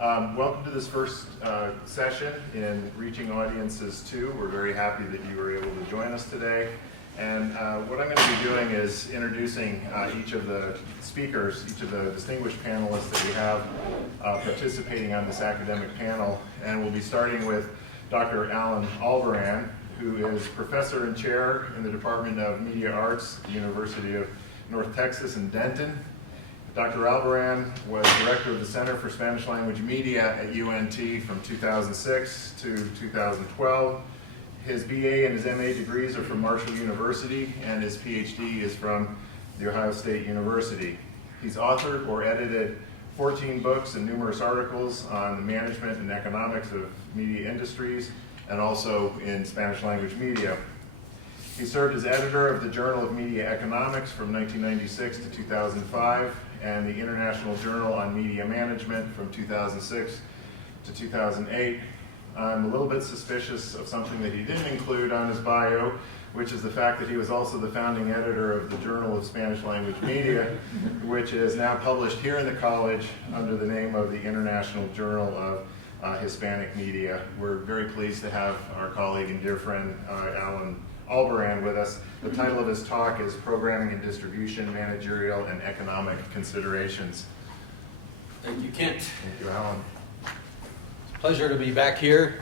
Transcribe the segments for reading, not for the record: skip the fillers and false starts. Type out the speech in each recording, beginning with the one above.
Welcome to this first session in Reaching Audiences 2. We're very happy that you were able to join us today. And what I'm going to be doing is introducing each of the speakers, each of the distinguished panelists that we have participating on this academic panel. And we'll be starting with Dr. Alan Albaran, who is professor and chair in the Department of Media Arts at the University of North Texas in Denton. Dr. Albaran was director of the Center for Spanish Language Media at UNT from 2006 to 2012. His BA and his MA degrees are from Marshall University, and his PhD is from The Ohio State University. He's authored or edited 14 books and numerous articles on the management and economics of media industries, and also in Spanish language media. He served as editor of the Journal of Media Economics from 1996 to 2005, and the International Journal on Media Management from 2006 to 2008. I'm a little bit suspicious of something that he didn't include on his bio, which is the fact that he was also the founding editor of the Journal of Spanish Language Media, which is now published here in the college under the name of the International Journal of Hispanic Media. We're very pleased to have our colleague and dear friend Alan Albaran with us. The title of his talk is Programming and Distribution, Managerial and Economic Considerations. Thank you, Kent. Thank you, Alan. It's a pleasure to be back here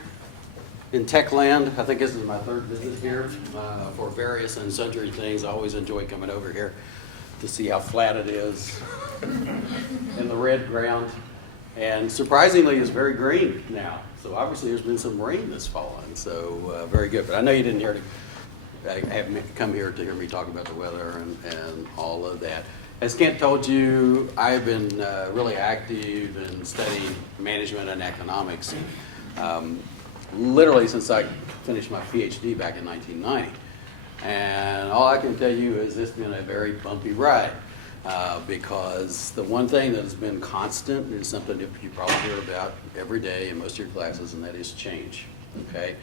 in Techland. I think this is my third visit here for various and sundry things. I always enjoy coming over here to see how flat it is in the red ground. And surprisingly, it's very green now. So obviously there's been some rain that's fallen, so very good. But I know you didn't have come here to hear me talk about the weather and all of that. As Kent told you, I've been really active in studying management and economics literally since I finished my PhD back in 1990. And all I can tell you is it's been a very bumpy ride because the one thing that has been constant is something that you probably hear about every day in most of your classes, and that is change, okay?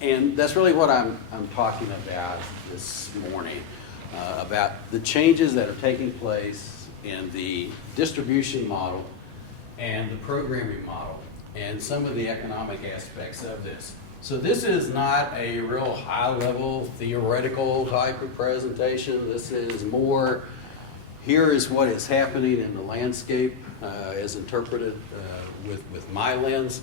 And that's really what I'm talking about this morning, about the changes that are taking place in the distribution model and the programming model and some of the economic aspects of this. So this is not a real high-level theoretical type of presentation. This is more, here is what is happening in the landscape as interpreted with my lens.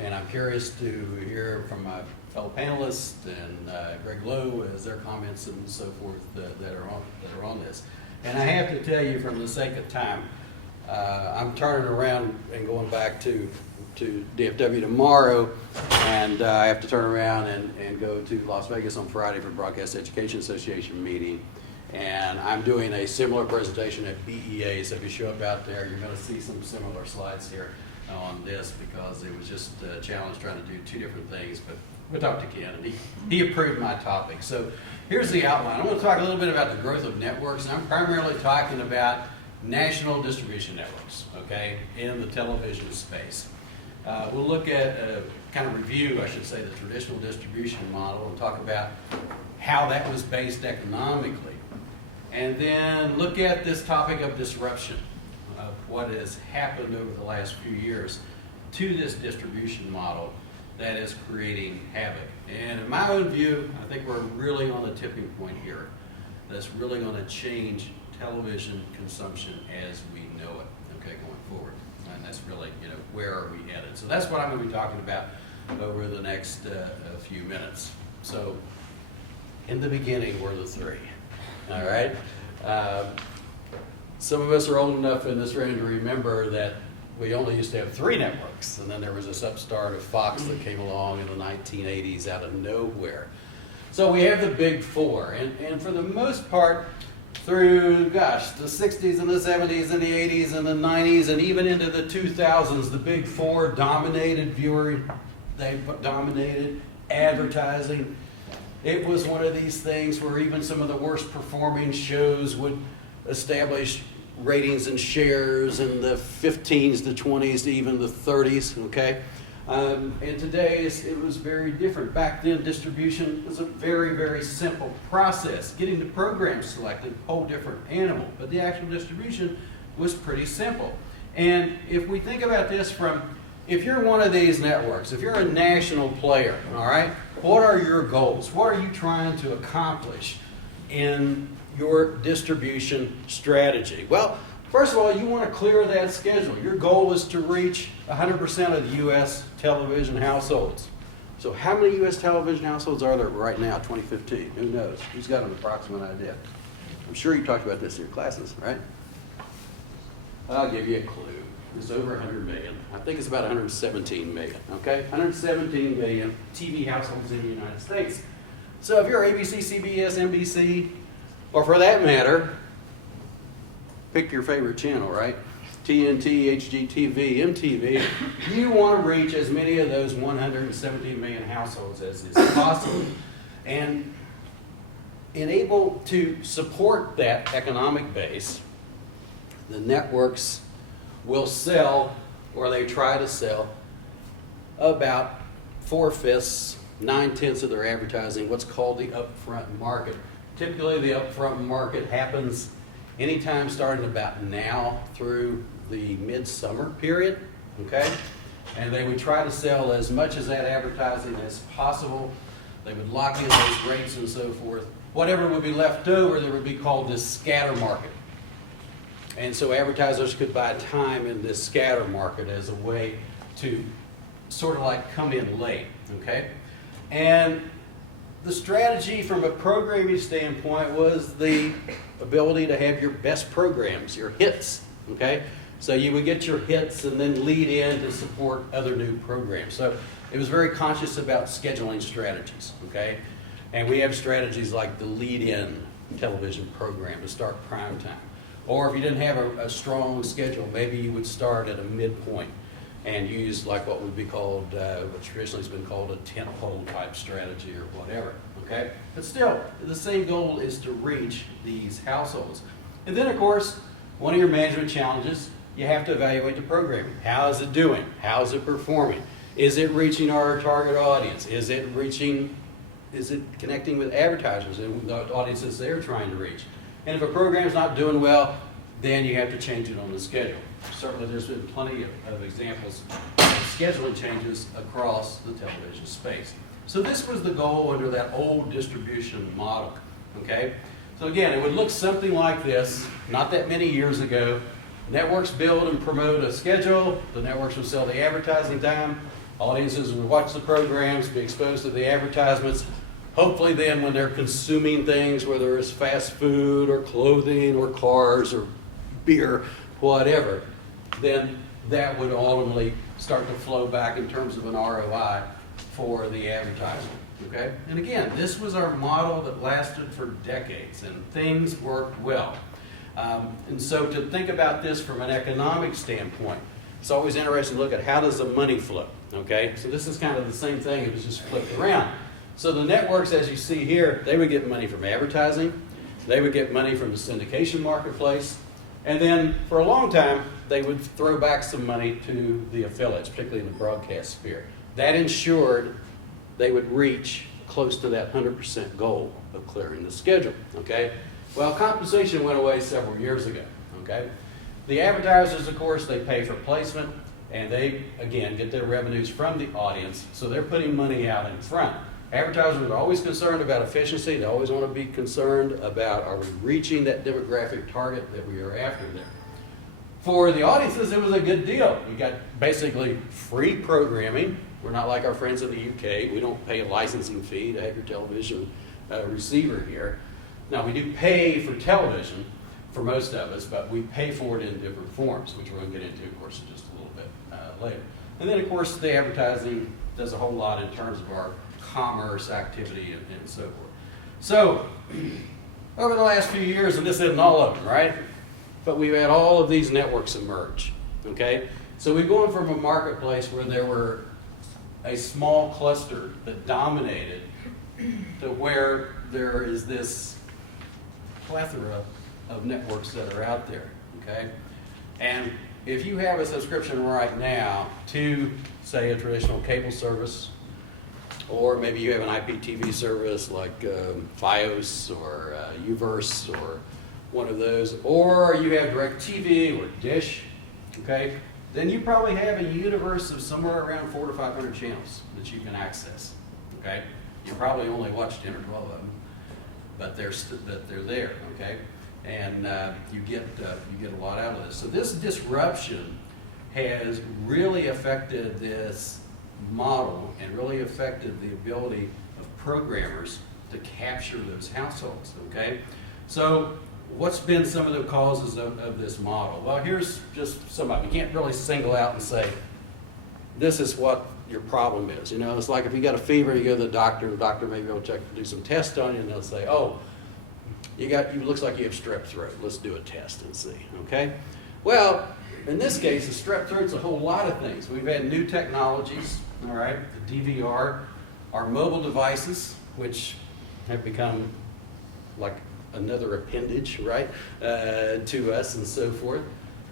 And I'm curious to hear from my fellow panelists and Greg Lowe as their comments and so forth that are on this. And I have to tell you, from the sake of time, I'm turning around and going back to DFW tomorrow, and I have to turn around and go to Las Vegas on Friday for Broadcast Education Association meeting. And I'm doing a similar presentation at BEA, so if you show up out there, you're going to see some similar slides here on this, because it was just a challenge trying to do two different things. But we'll talk to Ken, and he approved my topic. So here's the outline. I want to talk a little bit about the growth of networks, and I'm primarily talking about national distribution networks, okay, in the television space. We'll look at kind of review, I should say, the traditional distribution model and talk about how that was based economically. And then look at this topic of disruption, of what has happened over the last few years to this distribution model that is creating havoc. And in my own view, I think we're really on a tipping point here that's really going to change television consumption as we know it, okay, going forward. And that's really, where are we headed? So that's what I'm going to be talking about over the next few minutes. So in the beginning were the three, all right? Some of us are old enough in this room to remember that we only used to have three networks, and then there was this upstart of Fox that came along in the 1980s out of nowhere. So we have the big four, and for the most part, through, the 60s and the 70s and the 80s and the 90s and even into the 2000s, the big four dominated viewing, they dominated advertising. It was one of these things where even some of the worst performing shows would establish ratings and shares in the 15s to 20s to even the 30s, okay? And today it was very different. Back then, distribution was a very, very simple process. Getting the program selected, whole different animal. But the actual distribution was pretty simple. And if we think about this from, if you're one of these networks, if you're a national player, all right, what are your goals? What are you trying to accomplish in your distribution strategy? Well, first of all, you want to clear that schedule. Your goal is to reach 100% of the U.S. television households. So how many U.S. television households are there right now, 2015? Who knows? Who's got an approximate idea? I'm sure you talked about this in your classes, right? I'll give you a clue. It's over 100 million. I think it's about 117 million, okay? 117 million TV households in the United States. So if you're ABC, CBS, NBC, or for that matter, pick your favorite channel, right? TNT, HGTV, MTV. You want to reach as many of those 117 million households as is possible. And able to support that economic base, the networks will sell, or they try to sell, about 4/5, 9/10 of their advertising, what's called the upfront market. Typically, the upfront market happens anytime starting about now through the midsummer period, okay? And they would try to sell as much of that advertising as possible. They would lock in those rates and so forth. Whatever would be left over, there would be called this scatter market. And so advertisers could buy time in this scatter market as a way to sort of like come in late, okay? And the strategy from a programming standpoint was the ability to have your best programs, your hits, okay? So you would get your hits and then lead in to support other new programs. So it was very conscious about scheduling strategies, okay? And we have strategies like the lead-in television program to start prime time. Or if you didn't have a strong schedule, maybe you would start at a midpoint and use like what would be called, what traditionally has been called a tentpole type strategy or whatever, okay? But still, the same goal is to reach these households. And then of course, one of your management challenges, you have to evaluate the programming. How is it doing? How is it performing? Is it reaching our target audience? Is it connecting with advertisers and the audiences they're trying to reach? And if a program's not doing well, then you have to change it on the schedule. Certainly there's been plenty of examples of scheduling changes across the television space. So this was the goal under that old distribution model, okay? So again, it would look something like this, not that many years ago. Networks build and promote a schedule. The networks would sell the advertising time. Audiences would watch the programs, be exposed to the advertisements. Hopefully then when they're consuming things, whether it's fast food or clothing or cars or beer, whatever, then that would ultimately start to flow back in terms of an ROI for the advertising, okay? And again, this was our model that lasted for decades and things worked well. And so to think about this from an economic standpoint, it's always interesting to look at how does the money flow, okay? So this is kind of the same thing, it was just flipped around. So the networks, as you see here, they would get money from advertising, they would get money from the syndication marketplace, and then for a long time, they would throw back some money to the affiliates, particularly in the broadcast sphere. That ensured they would reach close to that 100% goal of clearing the schedule, okay? Well, compensation went away several years ago, okay? The advertisers, of course, they pay for placement, and they, again, get their revenues from the audience, so they're putting money out in front. Advertisers are always concerned about efficiency. They always want to be concerned about, are we reaching that demographic target that we are after there? For the audiences, it was a good deal. You got basically free programming. We're not like our friends in the UK. We don't pay a licensing fee to have your television receiver here. Now, we do pay for television for most of us, but we pay for it in different forms, which we're going to get into, of course, in just a little bit later. And then, of course, the advertising does a whole lot in terms of our commerce activity and so forth. So, over the last few years, and this isn't all of them, right? But we've had all of these networks emerge, okay? So we've gone from a marketplace where there were a small cluster that dominated to where there is this plethora of networks that are out there, okay? And if you have a subscription right now to, say, a traditional cable service, or maybe you have an IPTV service like Fios or Uverse or one of those, or you have DirecTV or Dish, okay, then you probably have a universe of somewhere around 400 to 500 channels that you can access, okay? You probably only watch 10 or 12 of them, but they're there, okay? And you get a lot out of this. So this disruption has really affected this model and really affected the ability of programmers to capture those households, okay? So what's been some of the causes of this model? Well, here's just some of them. You can't really single out and say, this is what your problem is. You know, it's like if you got a fever, you go to the doctor may be able to do some tests on you, and they'll say, oh, you looks like you have strep throat. Let's do a test and see, okay? Well, in this case, the strep throat's a whole lot of things. We've had new technologies, all right, the DVR, our mobile devices, which have become like another appendage, right, to us and so forth.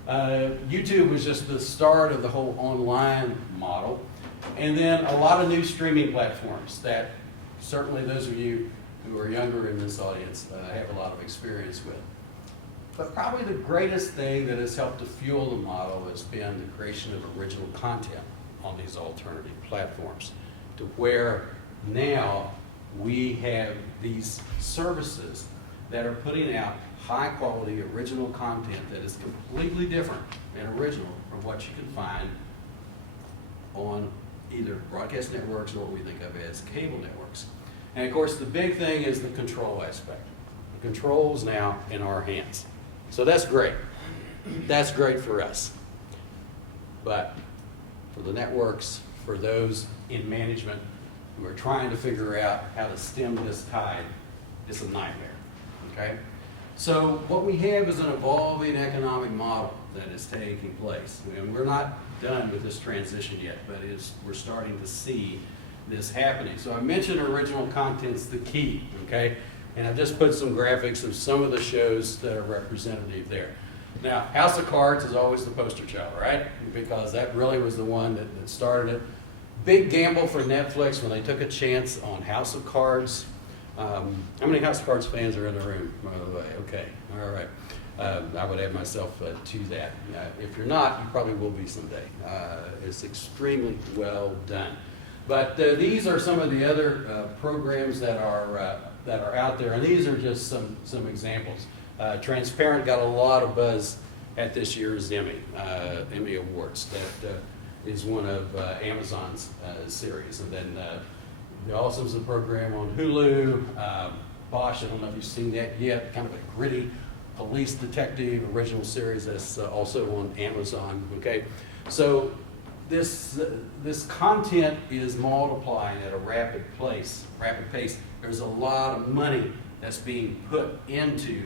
YouTube was just the start of the whole online model. And then a lot of new streaming platforms that certainly those of you who are younger in this audience have a lot of experience with. But probably the greatest thing that has helped to fuel the model has been the creation of original content on these alternative platforms, to where now we have these services that are putting out high quality original content that is completely different and original from what you can find on either broadcast networks or what we think of as cable networks. And of course the big thing is the control aspect. The control's now in our hands. So that's great. That's great for us. But for the networks, for those in management who are trying to figure out how to stem this tide, it's a nightmare, okay? So what we have is an evolving economic model that is taking place. And we're not done with this transition yet, but we're starting to see this happening. So I mentioned original content's the key, okay? And I've just put some graphics of some of the shows that are representative there. Now, House of Cards is always the poster child, right? Because that really was the one that started it. Big gamble for Netflix when they took a chance on House of Cards. How many House of Cards fans are in the room, by the way? Okay, all right. I would add myself to that. If you're not, you probably will be someday. It's extremely well done. But these are some of the other programs that are out there, and these are just some examples. Transparent got a lot of buzz at this year's Emmy Awards. That is one of Amazon's series. And then also is a program on Hulu. Bosch, I don't know if you've seen that yet, kind of a gritty police detective original series that's also on Amazon, okay? So this content is multiplying at a rapid pace. There's a lot of money that's being put into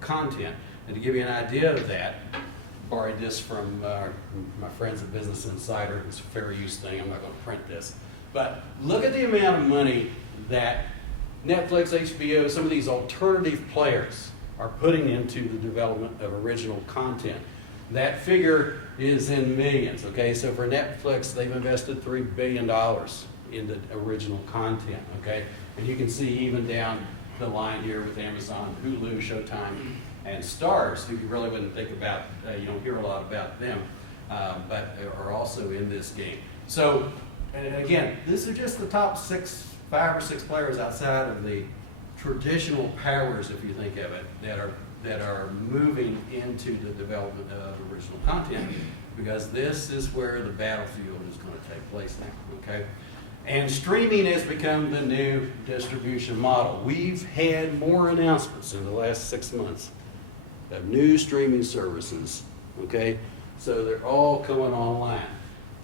content. And to give you an idea of that, borrowed this from my friends at Business Insider. It's a fair use thing. I'm not going to print this. But look at the amount of money that Netflix, HBO, some of these alternative players are putting into the development of original content. That figure is in millions, okay? So for Netflix, they've invested $3 billion into original content, okay? And you can see even down the line here with Amazon, Hulu, Showtime, and Starz, who you really wouldn't think about, you don't hear a lot about them, but are also in this game. So, and again, these are just the top 5 or 6 players outside of the traditional powers, if you think of it, that are moving into the development of original content, because this is where the battlefield is going to take place now, okay? And streaming has become the new distribution model. We've had more announcements in the last 6 months of new streaming services, okay? So they're all coming online.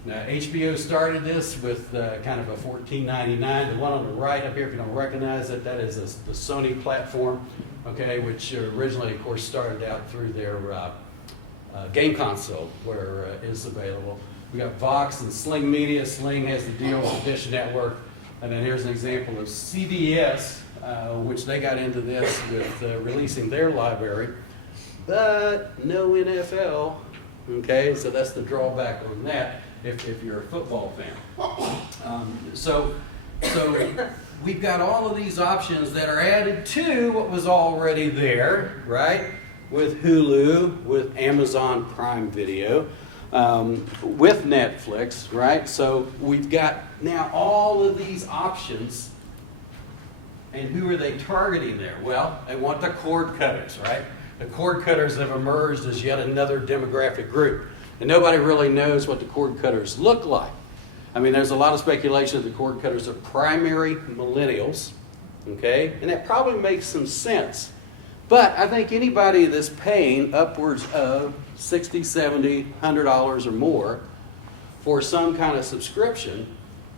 Now, HBO started this with kind of a $14.99. The one on the right up here, if you don't recognize it, that is the Sony platform, okay, which originally, of course, started out through their game console, where it's available. We got Vox and Sling Media. Sling has the deal with the Dish Network. And then here's an example of CBS, which they got into this with releasing their library, but no NFL, okay? So that's the drawback on that if you're a football fan. So we've got all of these options that are added to what was already there, right? With Hulu, with Amazon Prime Video. with Netflix, right? So we've got now all of these options. And who are they targeting there? Well, they want the cord cutters, right? The cord cutters have emerged as yet another demographic group. And nobody really knows what the cord cutters look like. I mean, there's a lot of speculation that the cord cutters are primary millennials, okay? And that probably makes some sense. But I think anybody that's paying upwards of $60, $70, $100 or more for some kind of subscription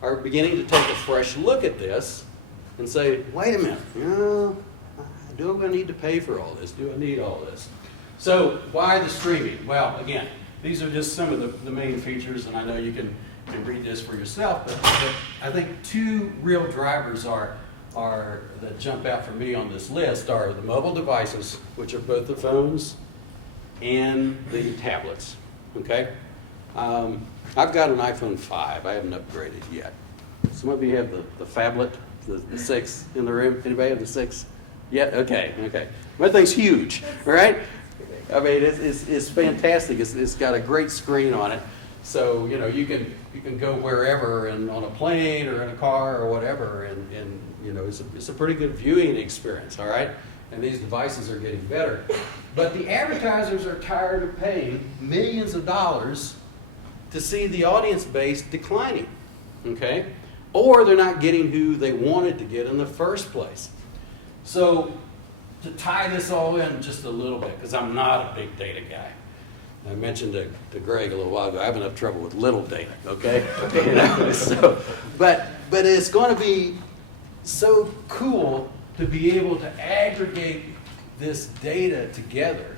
are beginning to take a fresh look at this and say, wait a minute, do I need to pay for all this? Do I need all this? So why the streaming? Well, again, these are just some of the main features, and I know you can read this for yourself, but I think two real drivers are that jump out for me on this list are the mobile devices, which are both the phones and the tablets, okay? I've got an iPhone 5. I haven't upgraded yet. Some of you have the phablet, the 6 in the room. Anybody have the 6 yet? Okay. That thing's huge, all right? I mean, it's fantastic. It's got a great screen on it. So, you can go wherever and on a plane or in a car or whatever, and it's a pretty good viewing experience, all right? And these devices are getting better. But the advertisers are tired of paying millions of dollars to see the audience base declining, okay? Or they're not getting who they wanted to get in the first place. So to tie this all in just a little bit, because I'm not a big data guy. I mentioned to Greg a little while ago, I have enough trouble with little data, okay? But it's going to be so cool to be able to aggregate this data together,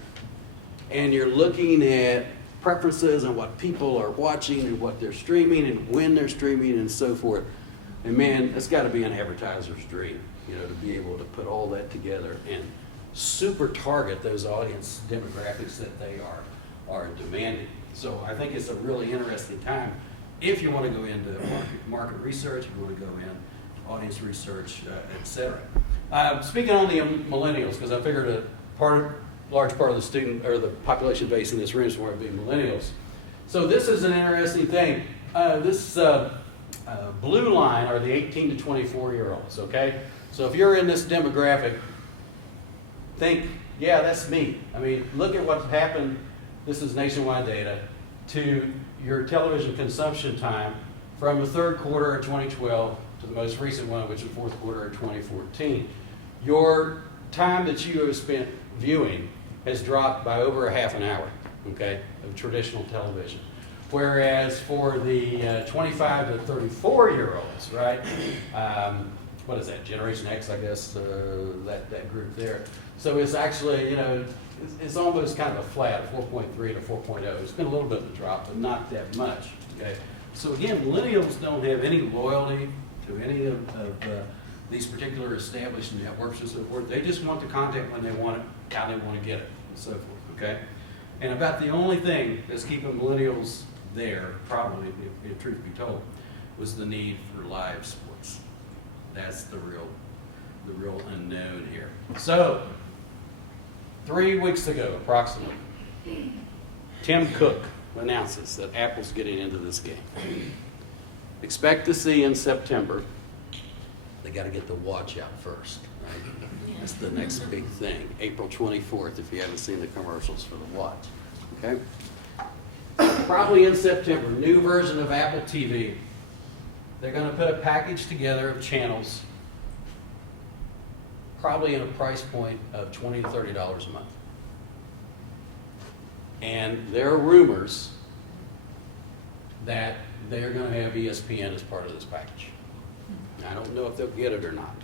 and you're looking at preferences and what people are watching and what they're streaming and when they're streaming and so forth. And man, it's got to be an advertiser's dream, to be able to put all that together and super target those audience demographics that they are demanding. So I think it's a really interesting time if you want to go into market research, if you want to go in audience research, etc. Speaking on the millennials, because I figured a large part of the student or the population base in this room is going to be millennials. So this is an interesting thing. This blue line are the 18 to 24-year-olds, okay? So if you're in this demographic, think, yeah, that's me. I mean, look at what's happened, this is nationwide data, to your television consumption time from the third quarter of 2012 to the most recent one, which is the fourth quarter of 2014. Your time that you have spent viewing has dropped by over a half an hour, okay, of traditional television. Whereas for the 25 to 34-year-olds, right, what is that, Generation X, I guess, that group there. So it's actually, it's almost kind of a flat, 4.3 to 4.0. It's been a little bit of a drop, but not that much, okay? So again, millennials don't have any loyalty to any of these particular established networks and so forth. They just want the content when they want it, how they want to get it, and so forth, okay? And about the only thing that's keeping millennials there, probably, if truth be told, was the need for live sports. That's the real unknown here. So, 3 weeks ago, approximately, Tim Cook announces that Apple's getting into this game. Expect to see in September. They got to get the watch out first, right? That's the next big thing. April 24th, if you haven't seen the commercials for the watch, okay? Probably in September, new version of Apple TV. They're going to put a package together of channels, probably in a price point of $20 to $30 a month. And there are rumors that they're going to have ESPN as part of this package. I don't know if they'll get it or not.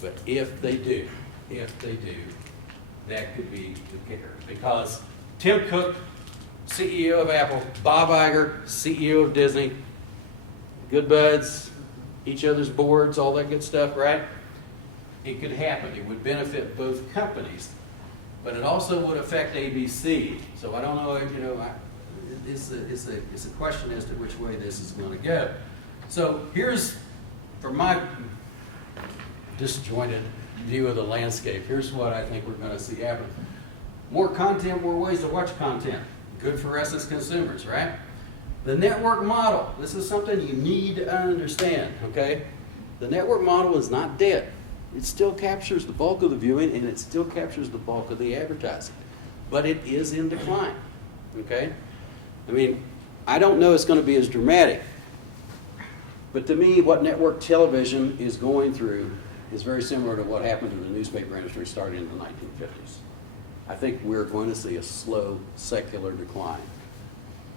But if they do, that could be the kicker. Because Tim Cook, CEO of Apple, Bob Iger, CEO of Disney, good buds, each other's boards, all that good stuff, right? It could happen. It would benefit both companies, but it also would affect ABC. So I don't know, it's a question as to which way this is going to go. So here's, from my disjointed view of the landscape, here's what I think we're going to see happen. More content, more ways to watch content. good for us as consumers, right? The network model, this is something you need to understand, okay? The network model is not dead. It still captures the bulk of the viewing and it still captures the bulk of the advertising. But it is in decline, okay? I mean, I don't know it's going to be as dramatic, but to me, what network television is going through is very similar to what happened to the newspaper industry starting in the 1950s. I think we're going to see a slow secular decline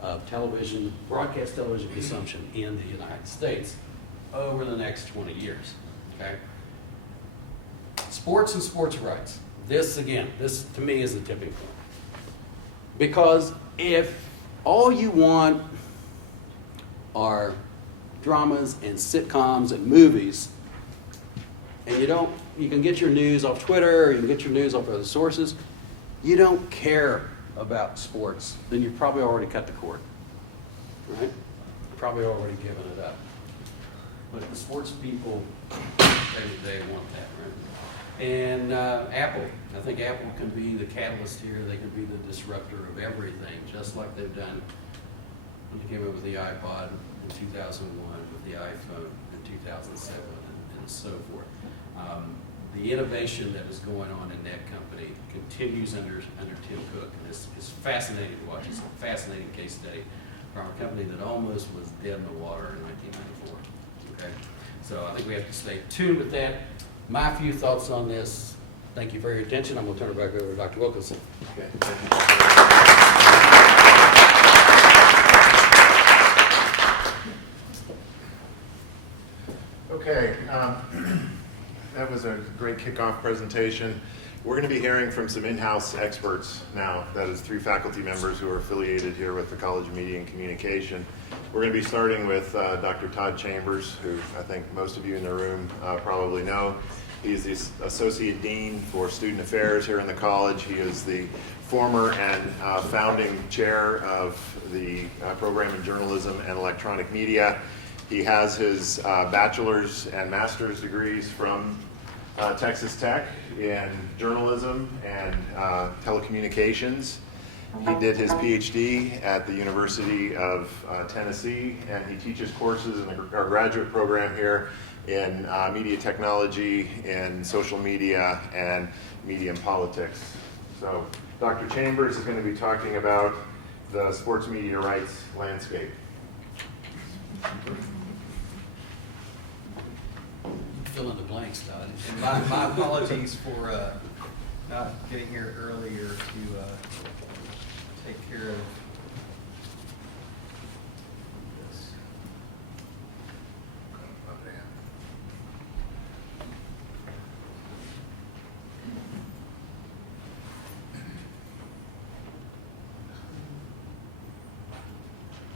of television, broadcast television consumption in the United States over the next 20 years, okay? Sports and sports rights. This to me is the tipping point. Because if all you want are dramas and sitcoms and movies, and you can get your news off Twitter, or you can get your news off other sources, you don't care about sports, then you've probably already cut the cord, right? You've probably already given it up. But the sports people, they want that, right? And Apple, I think Apple can be the catalyst here. They can be the disruptor of everything, just like they've done when they came up with the iPod in 2001, with the iPhone in 2007, and so forth. The innovation that is going on in that company continues under Tim Cook, and it's fascinating to watch. It's a fascinating case study from a company that almost was dead in the water in 1994. Okay, so I think we have to stay tuned with that. My few thoughts on this. Thank you for your attention. I'm going to turn it back over to Dr. Wilkinson. Okay. Okay, that was a great kickoff presentation. We're going to be hearing from some in-house experts now. That is 3 faculty members who are affiliated here with the College of Media and Communication. We're going to be starting with Dr. Todd Chambers, who I think most of you in the room probably know. He's the Associate Dean for Student Affairs here in the college. He is the former and founding chair of the program in Journalism and Electronic Media. He has his bachelor's and master's degrees from Texas Tech in journalism and telecommunications. He did his PhD at the University of Tennessee, and he teaches courses in our graduate program here in media technology, in social media, and media and politics. So Dr. Chambers is going to be talking about the sports media rights landscape. Fill in the blanks, Todd. And my apologies for not getting here earlier to take care of this.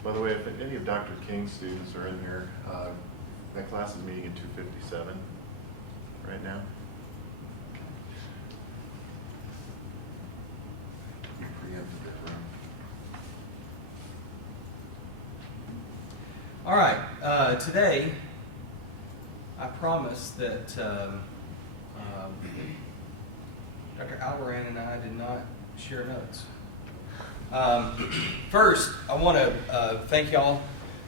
By the way, if any of Dr. King's students are in here, that class is meeting at 2:57 right now. You preempted that room. All right, today I promised that Dr. Alvaran and I did not share notes. First, I want to thank y'all.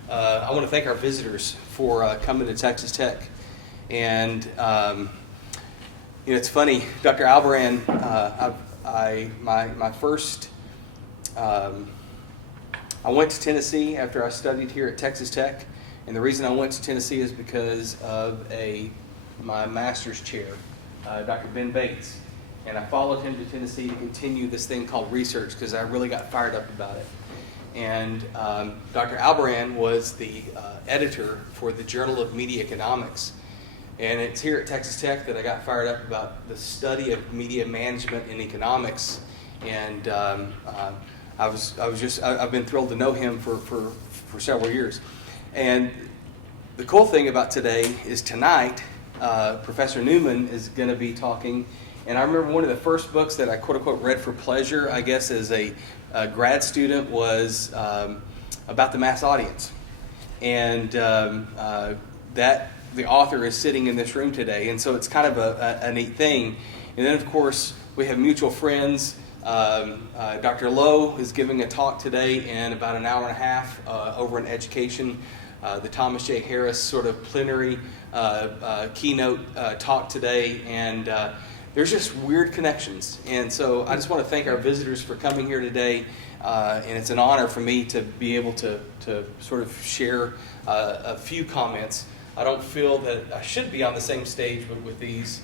I want to thank our visitors for coming to Texas Tech. And it's funny, Dr. Alvaran, I went to Tennessee after I studied here at Texas Tech. And the reason I went to Tennessee is because of my master's chair, Dr. Ben Bates. And I followed him to Tennessee to continue this thing called research because I really got fired up about it. And Dr. Alvaran was the editor for the Journal of Media Economics. And it's here at Texas Tech that I got fired up about the study of media management and economics. And I've been thrilled to know him for several years. And the cool thing about today is tonight, Professor Newman is going to be talking. And I remember one of the first books that I quote unquote read for pleasure, I guess, as a grad student was about the mass audience. And that the author is sitting in this room today. And so it's kind of a neat thing. And then, of course, we have mutual friends, Dr. Lowe is giving a talk today in about an hour and a half over in education. The Thomas J. Harris sort of plenary keynote talk today, and there's just weird connections. And so I just want to thank our visitors for coming here today, and it's an honor for me to be able to sort of share a few comments. I don't feel that I should be on the same stage with these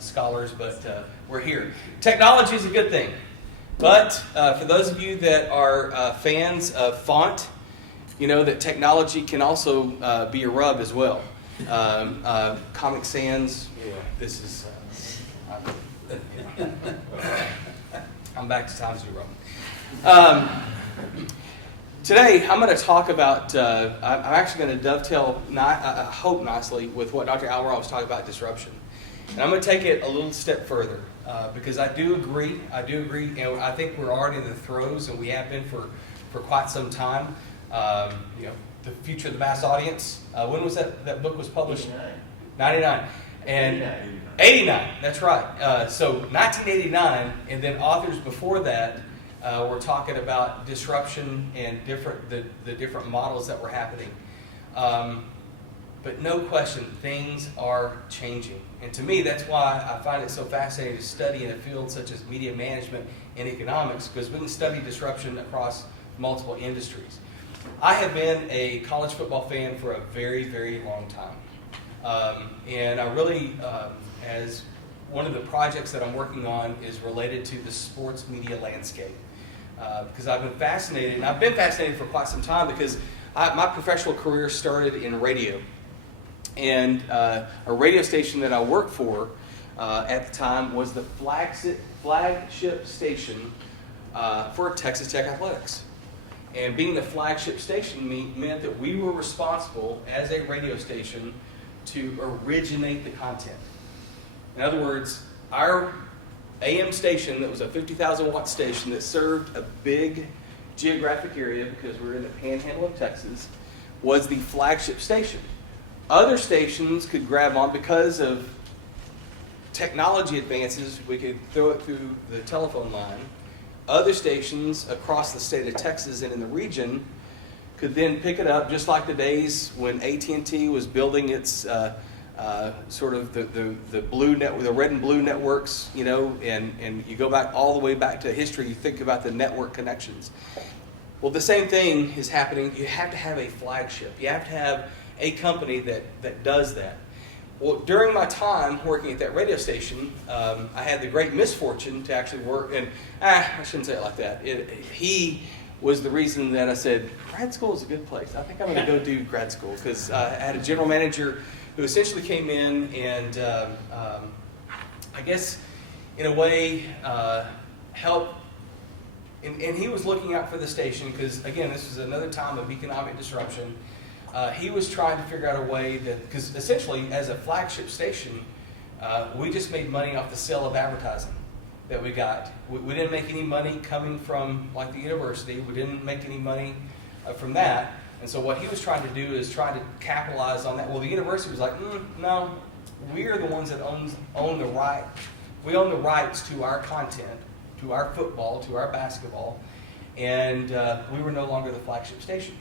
scholars, but we're here. Technology is a good thing, but for those of you that are fans of font, you know that technology can also be a rub as well. Comic Sans, this is... I'm back to Times New Roman. Today, I'm going to talk about, I'm actually going to dovetail, I hope nicely, with what Dr. Alwar was talking about, disruption. And I'm going to take it a little step further, because I do agree, and I think we're already in the throes, and we have been for quite some time. The Future of the Mass Audience. When was that book was published? 99. And 89, that's right. So 1989, and then authors before that were talking about disruption and the different models that were happening. But no question, things are changing. And to me, that's why I find it so fascinating to study in a field such as media management and economics, because we can study disruption across multiple industries. I have been a college football fan for a very, very long time. And I really, as one of the projects that I'm working on is related to the sports media landscape. Because I've been fascinated, and I've been fascinated for quite some time, because my professional career started in radio. And a radio station that I worked for at the time was the flagship station for Texas Tech Athletics. And being the flagship station meant that we were responsible as a radio station to originate the content. In other words, our AM station that was a 50,000 watt station that served a big geographic area, because we were in the panhandle of Texas, was the flagship station. Other stations could grab on because of technology advances. We could throw it through the telephone line. Other stations across the state of Texas and in the region could then pick it up, just like the days when AT&T was building its sort of the blue net, the red and blue networks, and you go back all the way back to history. You think about the network connections. Well, the same thing is happening. You have to have a flagship. You have to have a company that does that. Well, during my time working at that radio station, I had the great misfortune to actually work, and I shouldn't say it like that. He was the reason that I said, grad school is a good place. I think I'm going to go do grad school, because I had a general manager who essentially came in and, I guess, in a way, helped, and he was looking out for the station, because, again, this was another time of economic disruption. He was trying to figure out a way that, because essentially as a flagship station, we just made money off the sale of advertising that we got. We didn't make any money coming from like the university. We didn't make any money from that. And so what he was trying to do is try to capitalize on that. Well, the university was like, no, we are the ones that own the right. We own the rights to our content, to our football, to our basketball. And we were no longer the flagship station.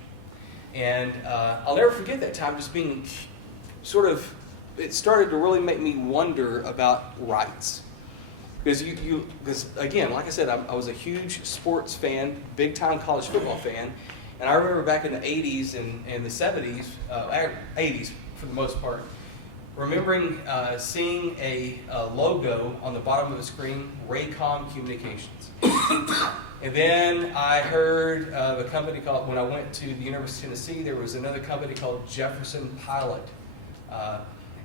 And I'll never forget that time, just being sort of, it started to really make me wonder about rights. Because because again, like I said, I was a huge sports fan, big time college football fan. And I remember back in the 80s and the 70s, 80s for the most part, remembering seeing a logo on the bottom of the screen, Raycom Communications. And then I heard of a company called, when I went to the University of Tennessee, there was another company called Jefferson Pilot.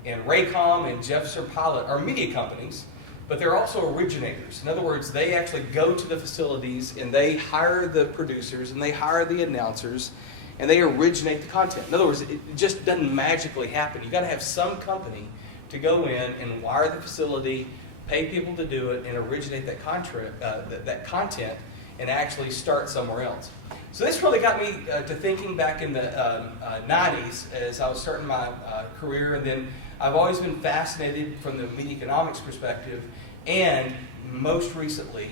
And Raycom and Jefferson Pilot are media companies, but they're also originators. In other words, they actually go to the facilities and they hire the producers and they hire the announcers and they originate the content. In other words, it just doesn't magically happen. You've got to have some company to go in and wire the facility, pay people to do it, and originate that content and actually start somewhere else. So this really got me to thinking back in the 90s as I was starting my career, and then I've always been fascinated from the media economics perspective, and most recently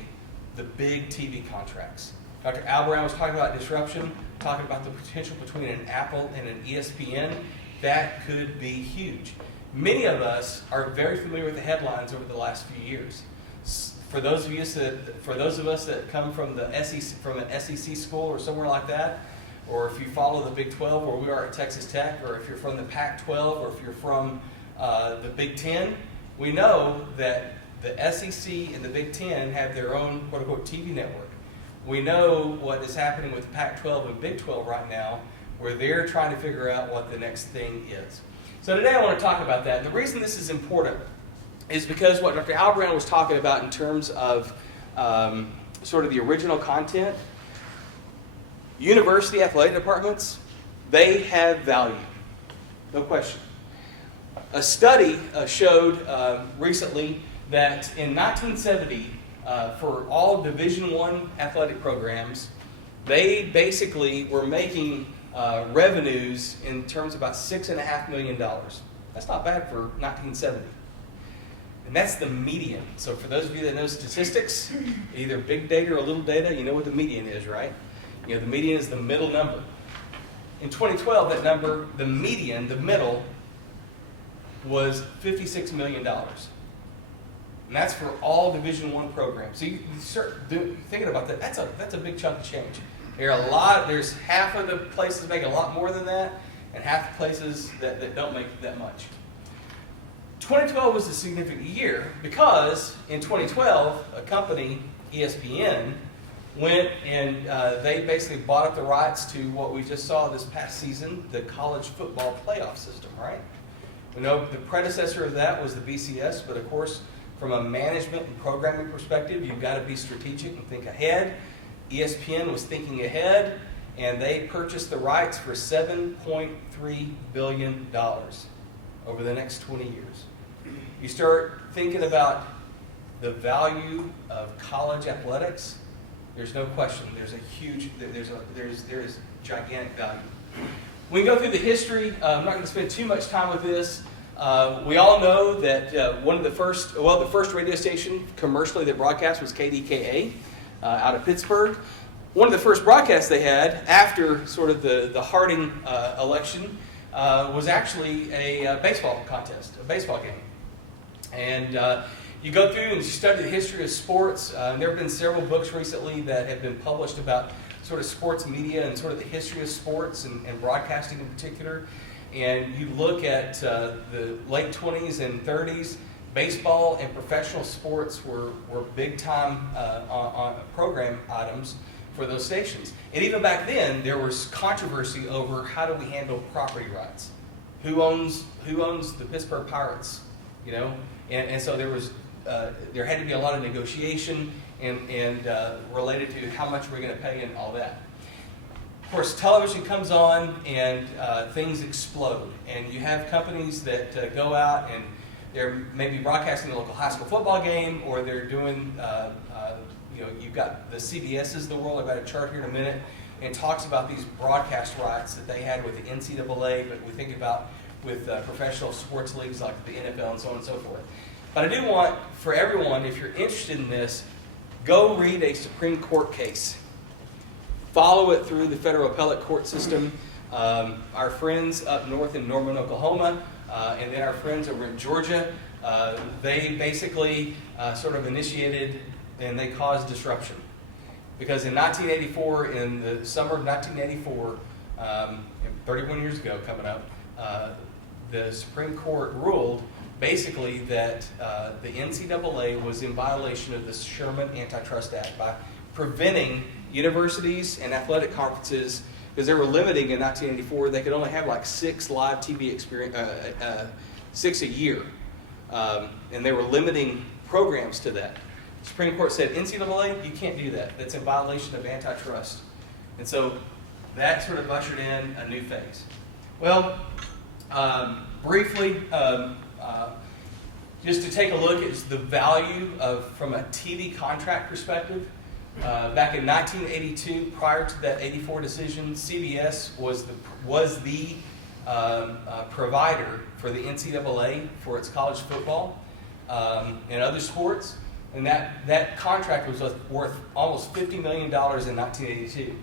the big TV contracts. Dr. Al Brown was talking about disruption, talking about the potential between an Apple and an ESPN. That could be huge. Many of us are very familiar with the headlines over the last few years. For those of us that come from the SEC, from an SEC school or somewhere like that, or if you follow the Big 12 where we are at Texas Tech, or if you're from the Pac-12, or if you're from the Big 10, we know that the SEC and the Big 10 have their own quote-unquote TV network. We know what is happening with Pac-12 and Big 12 right now, where they're trying to figure out what the next thing is. So today I want to talk about that. And the reason this is important is because what Dr. Al Brown was talking about in terms of sort of the original content, university athletic departments, they have value, no question. A study showed recently that in 1970, for all Division I athletic programs, they basically were making revenues in terms of about $6.5 million. That's not bad for 1970. And that's the median. So for those of you that know statistics, either big data or little data, you know what the median is, right? You know, the median is the middle number. In 2012, that number, the median, the middle, was $56 million. And that's for all Division I programs. So you start thinking about that, that's a big chunk of change. There's half of the places make a lot more than that, and half the places that don't make that much. 2012 was a significant year because in 2012, a company, ESPN, went and they basically bought up the rights to what we just saw this past season, the college football playoff system, right? We know the predecessor of that was the BCS, but of course, from a management and programming perspective, you've got to be strategic and think ahead. ESPN was thinking ahead, and they purchased the rights for $7.3 billion over the next 20 years. You start thinking about the value of college athletics, there's no question. There is gigantic value. We can go through the history. I'm not going to spend too much time with this. We all know that the first radio station commercially that broadcast was KDKA out of Pittsburgh. One of the first broadcasts they had after sort of the Harding election was actually a baseball contest, a baseball game. And you go through and you study the history of sports. There have been several books recently that have been published about sort of sports media and sort of the history of sports and broadcasting in particular. And you look at the late 20s and 30s, baseball and professional sports were big time on program items for those stations. And even back then, there was controversy over how do we handle property rights. Who owns the Pittsburgh Pirates? You know, and so there had to be a lot of negotiation and related to how much we're going to pay and all that. Of course, television comes on and things explode, and you have companies that go out and they're maybe broadcasting a local high school football game, or they're doing, you've got the CBS's of the world. I've got a chart here in a minute, and talks about these broadcast rights that they had with the NCAA, but we think about with professional sports leagues like the NFL and so on and so forth. But I do want, for everyone, if you're interested in this, go read a Supreme Court case. Follow it through the federal appellate court system. Our friends up north in Norman, Oklahoma, and then our friends over in Georgia, they basically sort of initiated and they caused disruption. Because in 1984, in the summer of 1984, 31 years ago coming up, the Supreme Court ruled basically that the NCAA was in violation of the Sherman Antitrust Act by preventing universities and athletic conferences, because they were limiting in 1984, they could only have like 6 live TV experience, 6 a year, and they were limiting programs to that. The Supreme Court said, NCAA, you can't do that. That's in violation of antitrust. And so that sort of ushered in a new phase. Well, briefly, just to take a look at the value of, from a TV contract perspective, back in 1982, prior to that 84 decision, CBS was the provider for the NCAA for its college football and other sports. And that contract was worth almost $50 million in 1982.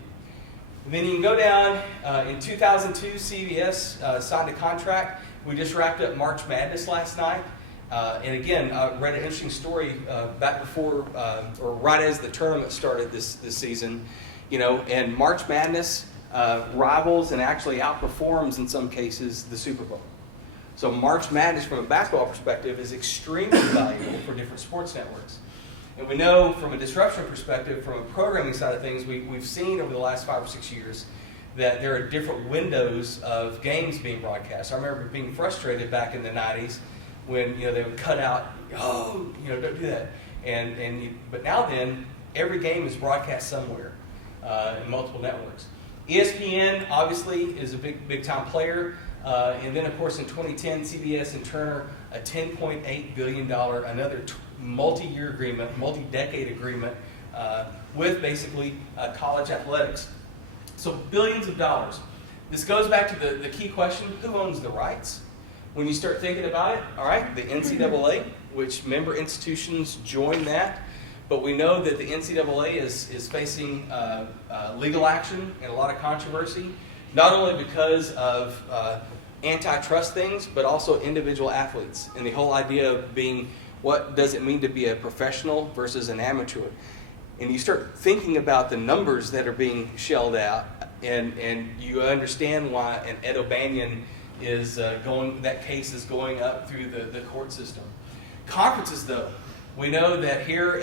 And then you can go down, in 2002, CBS signed a contract. We just wrapped up March Madness last night. And again, I read an interesting story back before, or right as the tournament started this season, and March Madness rivals and actually outperforms in some cases the Super Bowl. So March Madness from a basketball perspective is extremely valuable for different sports networks. And we know from a disruption perspective, from a programming side of things, we've seen over the last 5 or 6 years that there are different windows of games being broadcast. I remember being frustrated back in the 90s when they would cut out, don't do that. But now then, every game is broadcast somewhere in multiple networks. ESPN obviously is a big time player, and then of course in 2010, CBS and Turner, a $10.8 billion, another multi-year agreement, multi-decade agreement with basically college athletics. So billions of dollars. This goes back to the key question: who owns the rights? When you start thinking about it, all right, the NCAA, which member institutions join that, but we know that the NCAA is facing legal action and a lot of controversy, not only because of antitrust things, but also individual athletes, and the whole idea of being, what does it mean to be a professional versus an amateur? And you start thinking about the numbers that are being shelled out, and you understand why an Ed O'Banion is that case is going up through the court system. Conferences, though, we know that here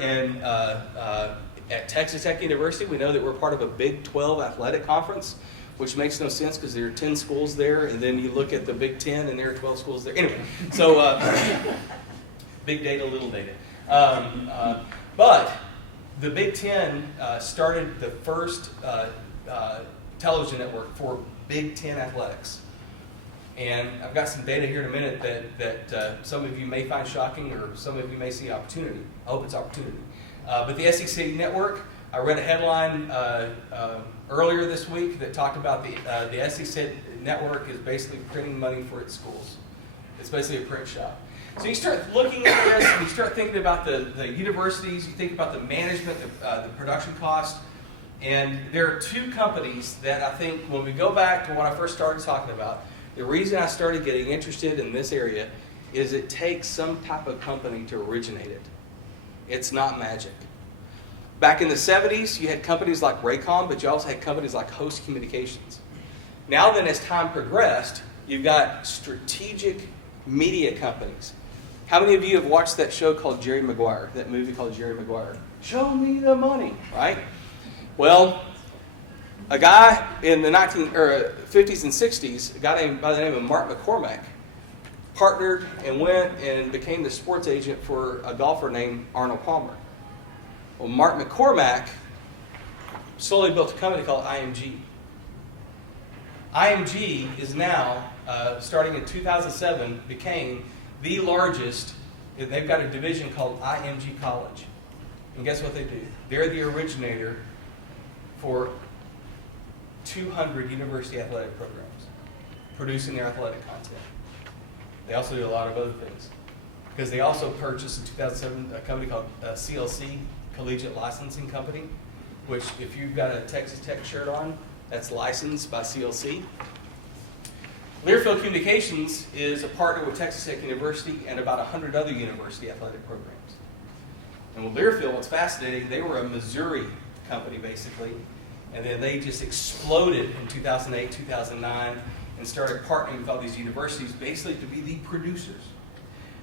at Texas Tech University, we know that we're part of a Big 12 athletic conference, which makes no sense because there are 10 schools there, and then you look at the Big 10 and there are 12 schools there. Anyway, so big data, little data. But the Big 10 started the first television network for Big 10 athletics. And I've got some data here in a minute that some of you may find shocking, or some of you may see opportunity. I hope it's opportunity. But the SEC network, I read a headline earlier this week that talked about the SEC network is basically printing money for its schools. It's basically a print shop. So you start looking at this, and you start thinking about the universities, you think about the management, the production cost, and there are two companies that I think, when we go back to what I first started talking about, the reason I started getting interested in this area is it takes some type of company to originate it. It's not magic. Back in the 70s, you had companies like Raycom, but you also had companies like Host Communications. Now then, as time progressed, you've got strategic media companies. How many of you have watched that show called Jerry Maguire, that movie called Jerry Maguire? Show me the money, right? Well, a guy in the 50s and 60s, a guy by the name of Mark McCormack, partnered and went and became the sports agent for a golfer named Arnold Palmer. Well, Mark McCormack slowly built a company called IMG. IMG is now, starting in 2007, became the largest. They've got a division called IMG College. And guess what they do? They're the originator for 200 university athletic programs, producing their athletic content. They also do a lot of other things, because they also purchased in 2007 a company called CLC, Collegiate Licensing Company, which, if you've got a Texas Tech shirt on, that's licensed by CLC. Learfield Communications is a partner with Texas Tech University and about 100 other university athletic programs. And with Learfield, what's fascinating, they were a Missouri company, basically, and then they just exploded in 2008, 2009, and started partnering with all these universities, basically to be the producers.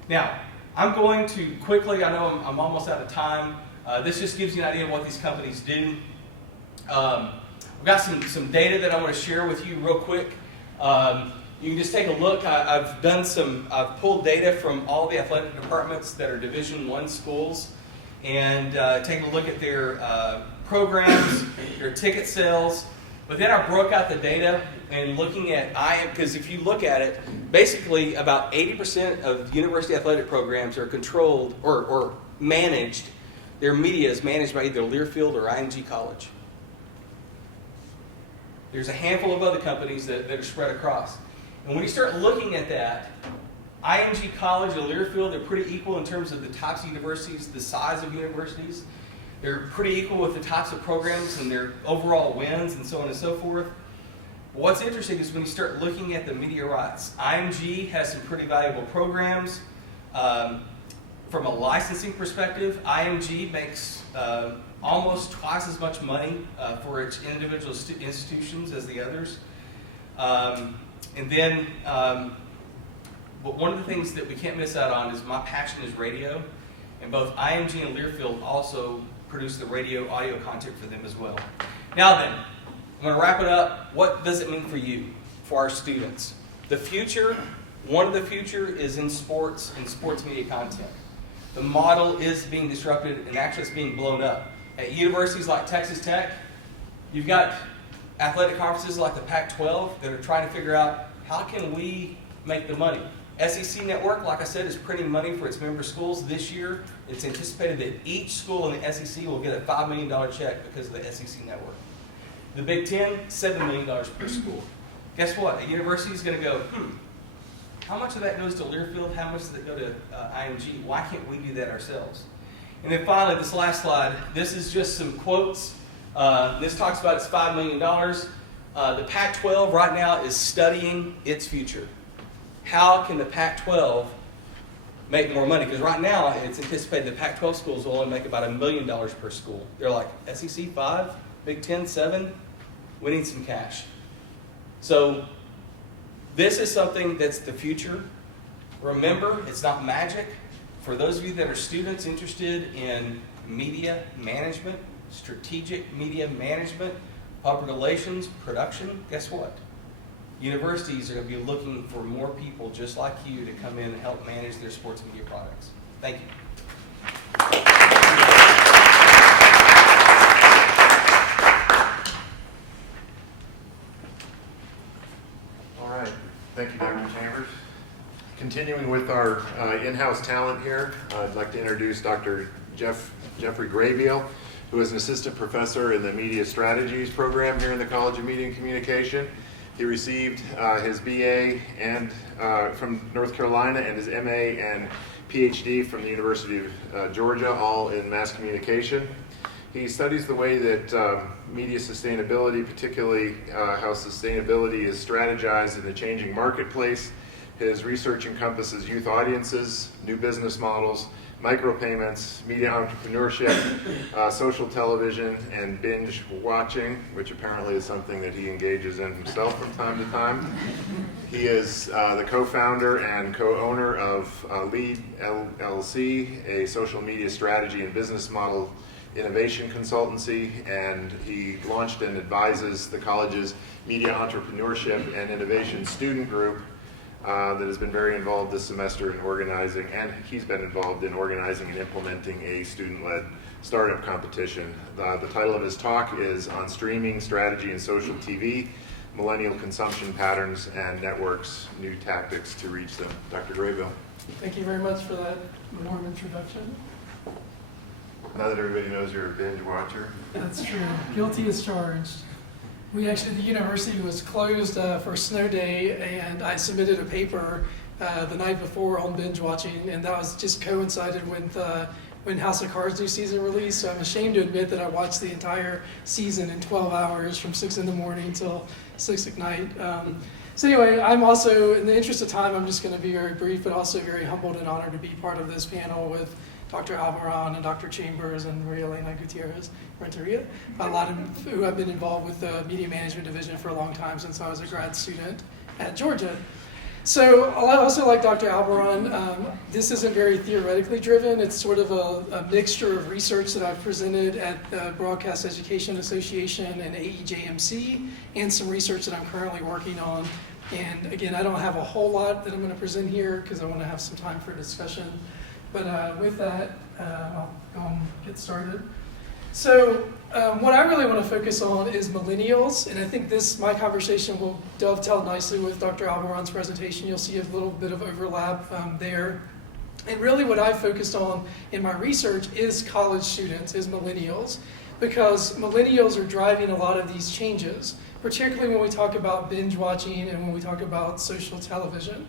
Now, I'm going to quickly, I know I'm almost out of time. This just gives you an idea of what these companies do. I've got some data that I want to share with you real quick. You can just take a look. I've pulled data from all the athletic departments that are Division I schools, and taken a look at their programs, their ticket sales. But then I broke out the data and looking at because if you look at it, basically about 80% of university athletic programs are controlled or managed. Their media is managed by either Learfield or IMG College. There's a handful of other companies that are spread across. And when you start looking at that, IMG College and Learfield, they're pretty equal in terms of the types of universities, the size of universities. They're pretty equal with the types of programs and their overall wins and so on and so forth. What's interesting is when you start looking at the media rights, IMG has some pretty valuable programs. From a licensing perspective, IMG makes almost twice as much money for its individual institutions as the others. But one of the things that we can't miss out on is my passion is radio, and both IMG and Learfield also produce the radio audio content for them as well. Now then, I'm going to wrap it up. What does it mean for you, for our students? The future, one of the future is in sports and sports media content. The model is being disrupted and actually it's being blown up. At universities like Texas Tech, you've got athletic conferences like the Pac-12 that are trying to figure out how can we make the money. SEC Network, like I said, is printing money for its member schools this year. It's anticipated that each school in the SEC will get a $5 million check because of the SEC Network. The Big Ten, $7 million per school. Guess what? A university is going to go, how much of that goes to Learfield? How much does it go to IMG? Why can't we do that ourselves? And then finally, this last slide, this is just some quotes. This talks about its $5 million. The Pac-12 right now is studying its future. How can the Pac-12 make more money? Because right now, it's anticipated the Pac-12 schools will only make about $1 million per school. They're like, SEC 5, Big Ten 7, we need some cash. So this is something that's the future. Remember, it's not magic. For those of you that are students interested in media management, strategic media management, public relations, production, guess what? Universities are going to be looking for more people just like you to come in and help manage their sports media products. Thank you. All right. Thank you, Dr. Chambers. Continuing with our in-house talent here, I'd like to introduce Dr. Jeffrey Graybeal, who is an assistant professor in the Media Strategies program here in the College of Media and Communication. He received his BA from North Carolina and his MA and PhD from the University of Georgia, all in mass communication. He studies the way that media sustainability, particularly how sustainability is strategized in the changing marketplace. His research encompasses youth audiences, new business models, micropayments, media entrepreneurship, social television, and binge watching, which apparently is something that he engages in himself from time to time. He is the co-founder and co-owner of Lead LLC, a social media strategy and business model innovation consultancy, and he launched and advises the college's media entrepreneurship and innovation student group that has been very involved this semester in organizing, and he's been involved in organizing and implementing a student-led startup competition. The title of his talk is On Streaming, Strategy, and Social TV, Millennial Consumption Patterns and Networks, New Tactics to Reach Them. Dr. Graybill. Thank you very much for that warm introduction. Now that everybody knows you're a binge watcher. That's true. Guilty as charged. The university was closed for a snow day, and I submitted a paper the night before on binge watching, and that was just coincided with when House of Cards new season released. So I'm ashamed to admit that I watched the entire season in 12 hours from 6 in the morning till 6 at night. So anyway, I'm also, in the interest of time, I'm just going to be very brief, but also very humbled and honored to be part of this panel with Dr. Alvaran and Dr. Chambers and Maria Elena Gutierrez Renteria, a lot of who have been involved with the media management division for a long time since I was a grad student at Georgia. So I also like Dr. Alvaran. This isn't very theoretically driven. It's sort of a mixture of research that I've presented at the Broadcast Education Association and AEJMC, and some research that I'm currently working on. And again, I don't have a whole lot that I'm going to present here because I want to have some time for discussion. But with that, I'll go and get started. So what I really want to focus on is millennials, and I think my conversation will dovetail nicely with Dr. Alvaran's presentation. You'll see a little bit of overlap there. And really what I've focused on in my research is college students, is millennials, because millennials are driving a lot of these changes, particularly when we talk about binge watching and when we talk about social television.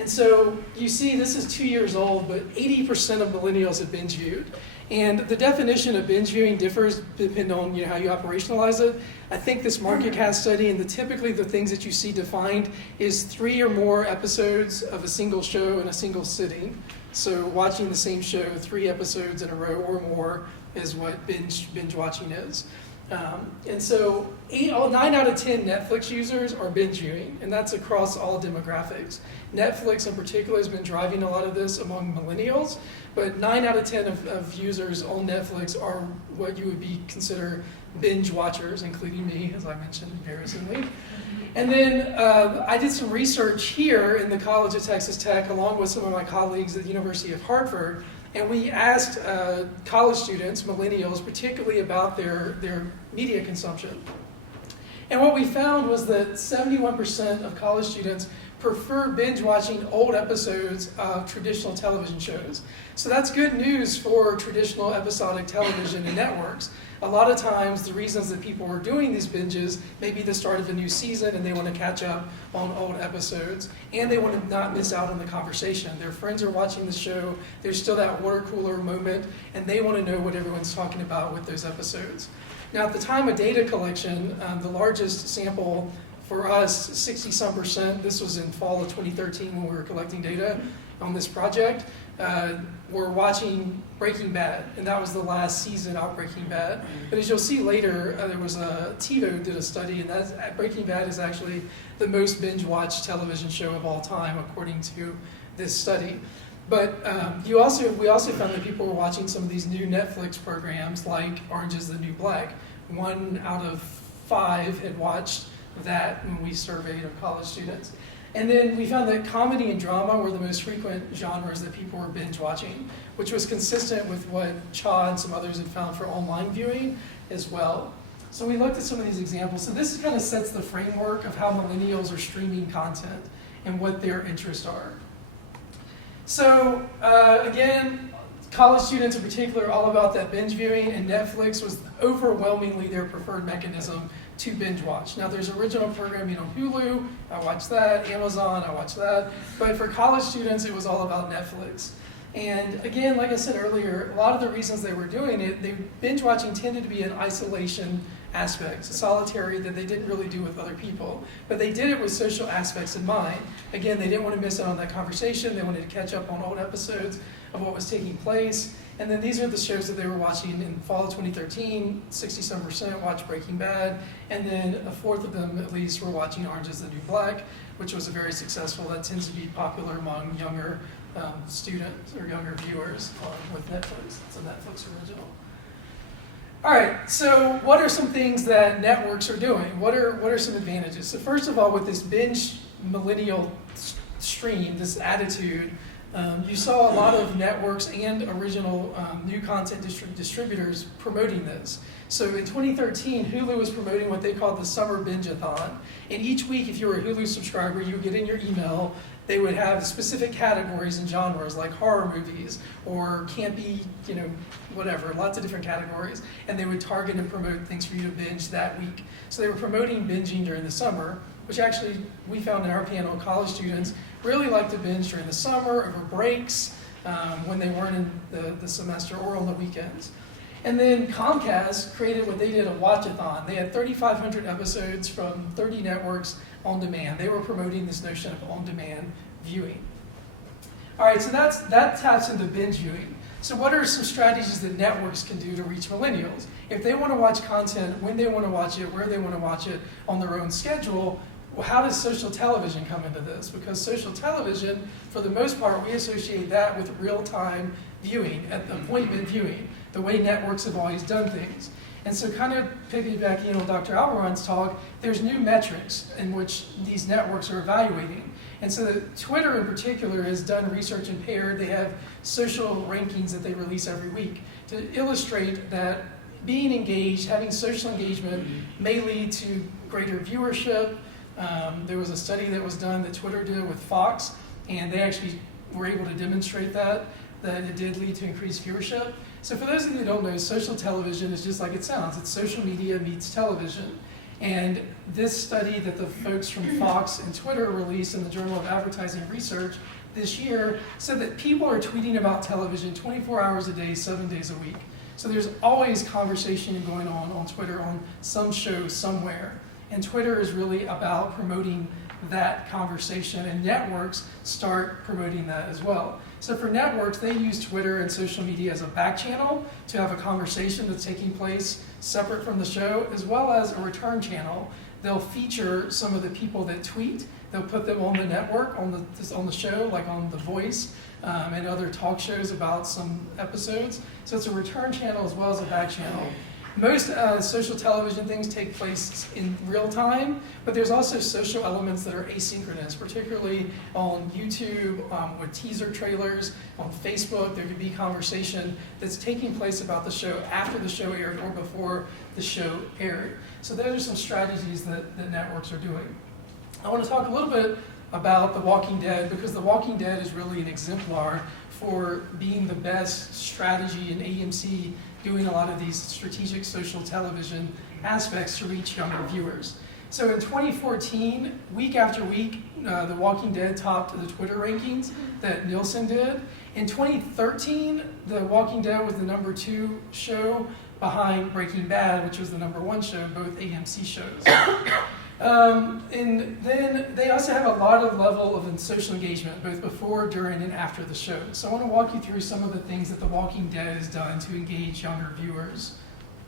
And so you see this is 2 years old, but 80% of millennials have binge viewed. And the definition of binge viewing differs depending on how you operationalize it. I think this MarketCast study, and typically the things that you see defined is 3 or more episodes of a single show in a single sitting. So watching the same show 3 episodes in a row or more is what binge watching is. And so 9 out of 10 Netflix users are binge viewing, and that's across all demographics. Netflix in particular has been driving a lot of this among millennials, but 9 out of 10 of users on Netflix are what you would consider binge watchers, including me, as I mentioned, embarrassingly. And then I did some research here in the College of Texas Tech, along with some of my colleagues at the University of Hartford, and we asked college students, millennials, particularly about their media consumption. And what we found was that 71% of college students prefer binge watching old episodes of traditional television shows. So that's good news for traditional episodic television and networks. A lot of times the reasons that people are doing these binges may be the start of a new season and they want to catch up on old episodes, and they want to not miss out on the conversation. Their friends are watching the show, there's still that water cooler moment, and they want to know what everyone's talking about with those episodes. Now at the time of data collection, the largest sample for us, 60-some%, this was in fall of 2013 when we were collecting data on this project, were watching Breaking Bad, and that was the last season of Breaking Bad. But as you'll see later, there was TTU did a study, and Breaking Bad is actually the most binge-watched television show of all time, according to this study. But we also found that people were watching some of these new Netflix programs like Orange is the New Black. 1 out of 5 had watched that when we surveyed our college students. And then we found that comedy and drama were the most frequent genres that people were binge watching, which was consistent with what Cha and some others had found for online viewing as well. So we looked at some of these examples. So this kind of sets the framework of how millennials are streaming content and what their interests are. So again, college students in particular are all about that binge viewing, and Netflix was overwhelmingly their preferred mechanism to binge watch. Now there's original programming on Hulu, I watched that, Amazon, I watched that, but for college students it was all about Netflix. And again, like I said earlier, a lot of the reasons they were doing it, binge watching tended to be an isolation aspect, solitary, that they didn't really do with other people. But they did it with social aspects in mind. Again, they didn't want to miss out on that conversation, they wanted to catch up on old episodes of what was taking place. And then these are the shows that they were watching in fall of 2013, 60-some% watched Breaking Bad, and then a fourth of them at least were watching Orange is the New Black, which was very successful. That tends to be popular among younger students or younger viewers with Netflix. It's a Netflix original. All right, so what are some things that networks are doing? What are some advantages? So first of all, with this binge millennial stream, this attitude, you saw a lot of networks and original new content distributors promoting this. So in 2013, Hulu was promoting what they called the Summer Binge-a-thon. And each week, if you were a Hulu subscriber, you would get in your email, they would have specific categories and genres like horror movies or campy, whatever, lots of different categories. And they would target and promote things for you to binge that week. So they were promoting binging during the summer, which actually we found in our panel, college students really like to binge during the summer, over breaks, when they weren't in the semester or on the weekends. And then Comcast created what they did, a watch-a-thon. They had 3,500 episodes from 30 networks on demand. They were promoting this notion of on-demand viewing. All right, so that taps into binge viewing. So what are some strategies that networks can do to reach millennials? If they want to watch content, when they want to watch it, where they want to watch it, on their own schedule, well, how does social television come into this? Because social television, for the most part, we associate that with real-time viewing, appointment viewing, the way networks have always done things. And so kind of piggybacking on Dr. Alvaron's talk, there's new metrics in which these networks are evaluating. And so Twitter in particular has done research in paired. They have social rankings that they release every week to illustrate that being engaged, having social engagement may lead to greater viewership. There was a study that was done that Twitter did with Fox, and they actually were able to demonstrate that it did lead to increased viewership. So for those of you who don't know, social television is just like it sounds. It's social media meets television. And this study that the folks from Fox and Twitter released in the Journal of Advertising Research this year said that people are tweeting about television 24 hours a day, 7 days a week. So there's always conversation going on Twitter on some show somewhere. And Twitter is really about promoting that conversation, and networks start promoting that as well. So for networks, they use Twitter and social media as a back channel to have a conversation that's taking place separate from the show, as well as a return channel. They'll feature some of the people that tweet. They'll put them on the network, on the show, like on The Voice and other talk shows about some episodes. So it's a return channel as well as a back channel. Most social television things take place in real time, but there's also social elements that are asynchronous, particularly on YouTube with teaser trailers, on Facebook. There could be conversation that's taking place about the show after the show aired or before the show aired. So those are some strategies that networks are doing. I want to talk a little bit about The Walking Dead, because The Walking Dead is really an exemplar for being the best strategy in AMC doing a lot of these strategic social television aspects to reach younger viewers. So in 2014, week after week, The Walking Dead topped the Twitter rankings that Nielsen did. In 2013, The Walking Dead was the #2 show behind Breaking Bad, which was the #1 show, both AMC shows. And then they also have a lot of level of social engagement, both before, during, and after the show. So I want to walk you through some of the things that The Walking Dead has done to engage younger viewers.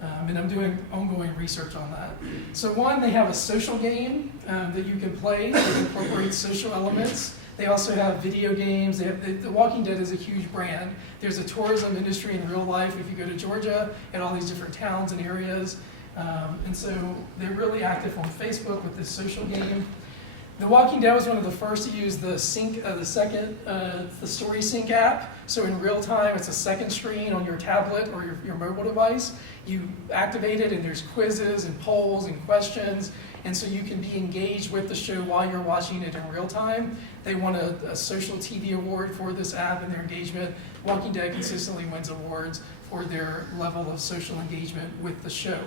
And I'm doing ongoing research on that. So one, they have a social game that you can play that incorporates social elements. They also have video games. The Walking Dead is a huge brand. There's a tourism industry in real life if you go to Georgia and all these different towns and areas. And so they're really active on Facebook with this social game. The Walking Dead was one of the first to use the Story Sync app. So in real time, it's a second screen on your tablet or your mobile device. You activate it, and there's quizzes and polls and questions. And so you can be engaged with the show while you're watching it in real time. They won a social TV award for this app and their engagement. Walking Dead consistently wins awards for their level of social engagement with the show.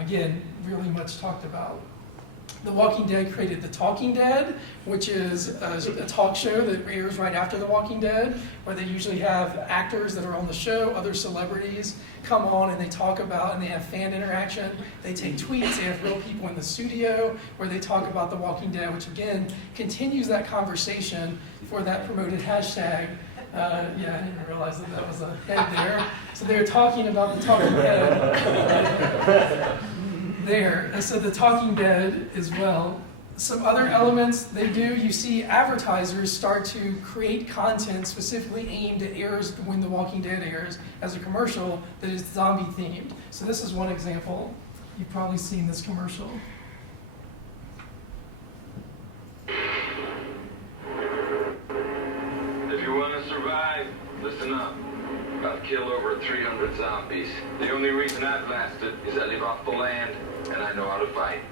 Again, really much talked about. The Walking Dead created The Talking Dead, which is a talk show that airs right after The Walking Dead, where they usually have actors that are on the show, other celebrities come on and they talk about, and they have fan interaction. They take tweets, they have real people in the studio where they talk about The Walking Dead, which again continues that conversation for that promoted hashtag. Yeah, I didn't even realize that was a head there. So they're talking about The Talking Dead there. So The Talking Dead as well. Some other elements they do, you see advertisers start to create content specifically aimed at airs when The Walking Dead airs as a commercial that is zombie themed. So this is one example. You've probably seen this commercial. If you want to survive, listen up. I've killed over 300 zombies. The only reason I've lasted is I live off the land and I know how to fight.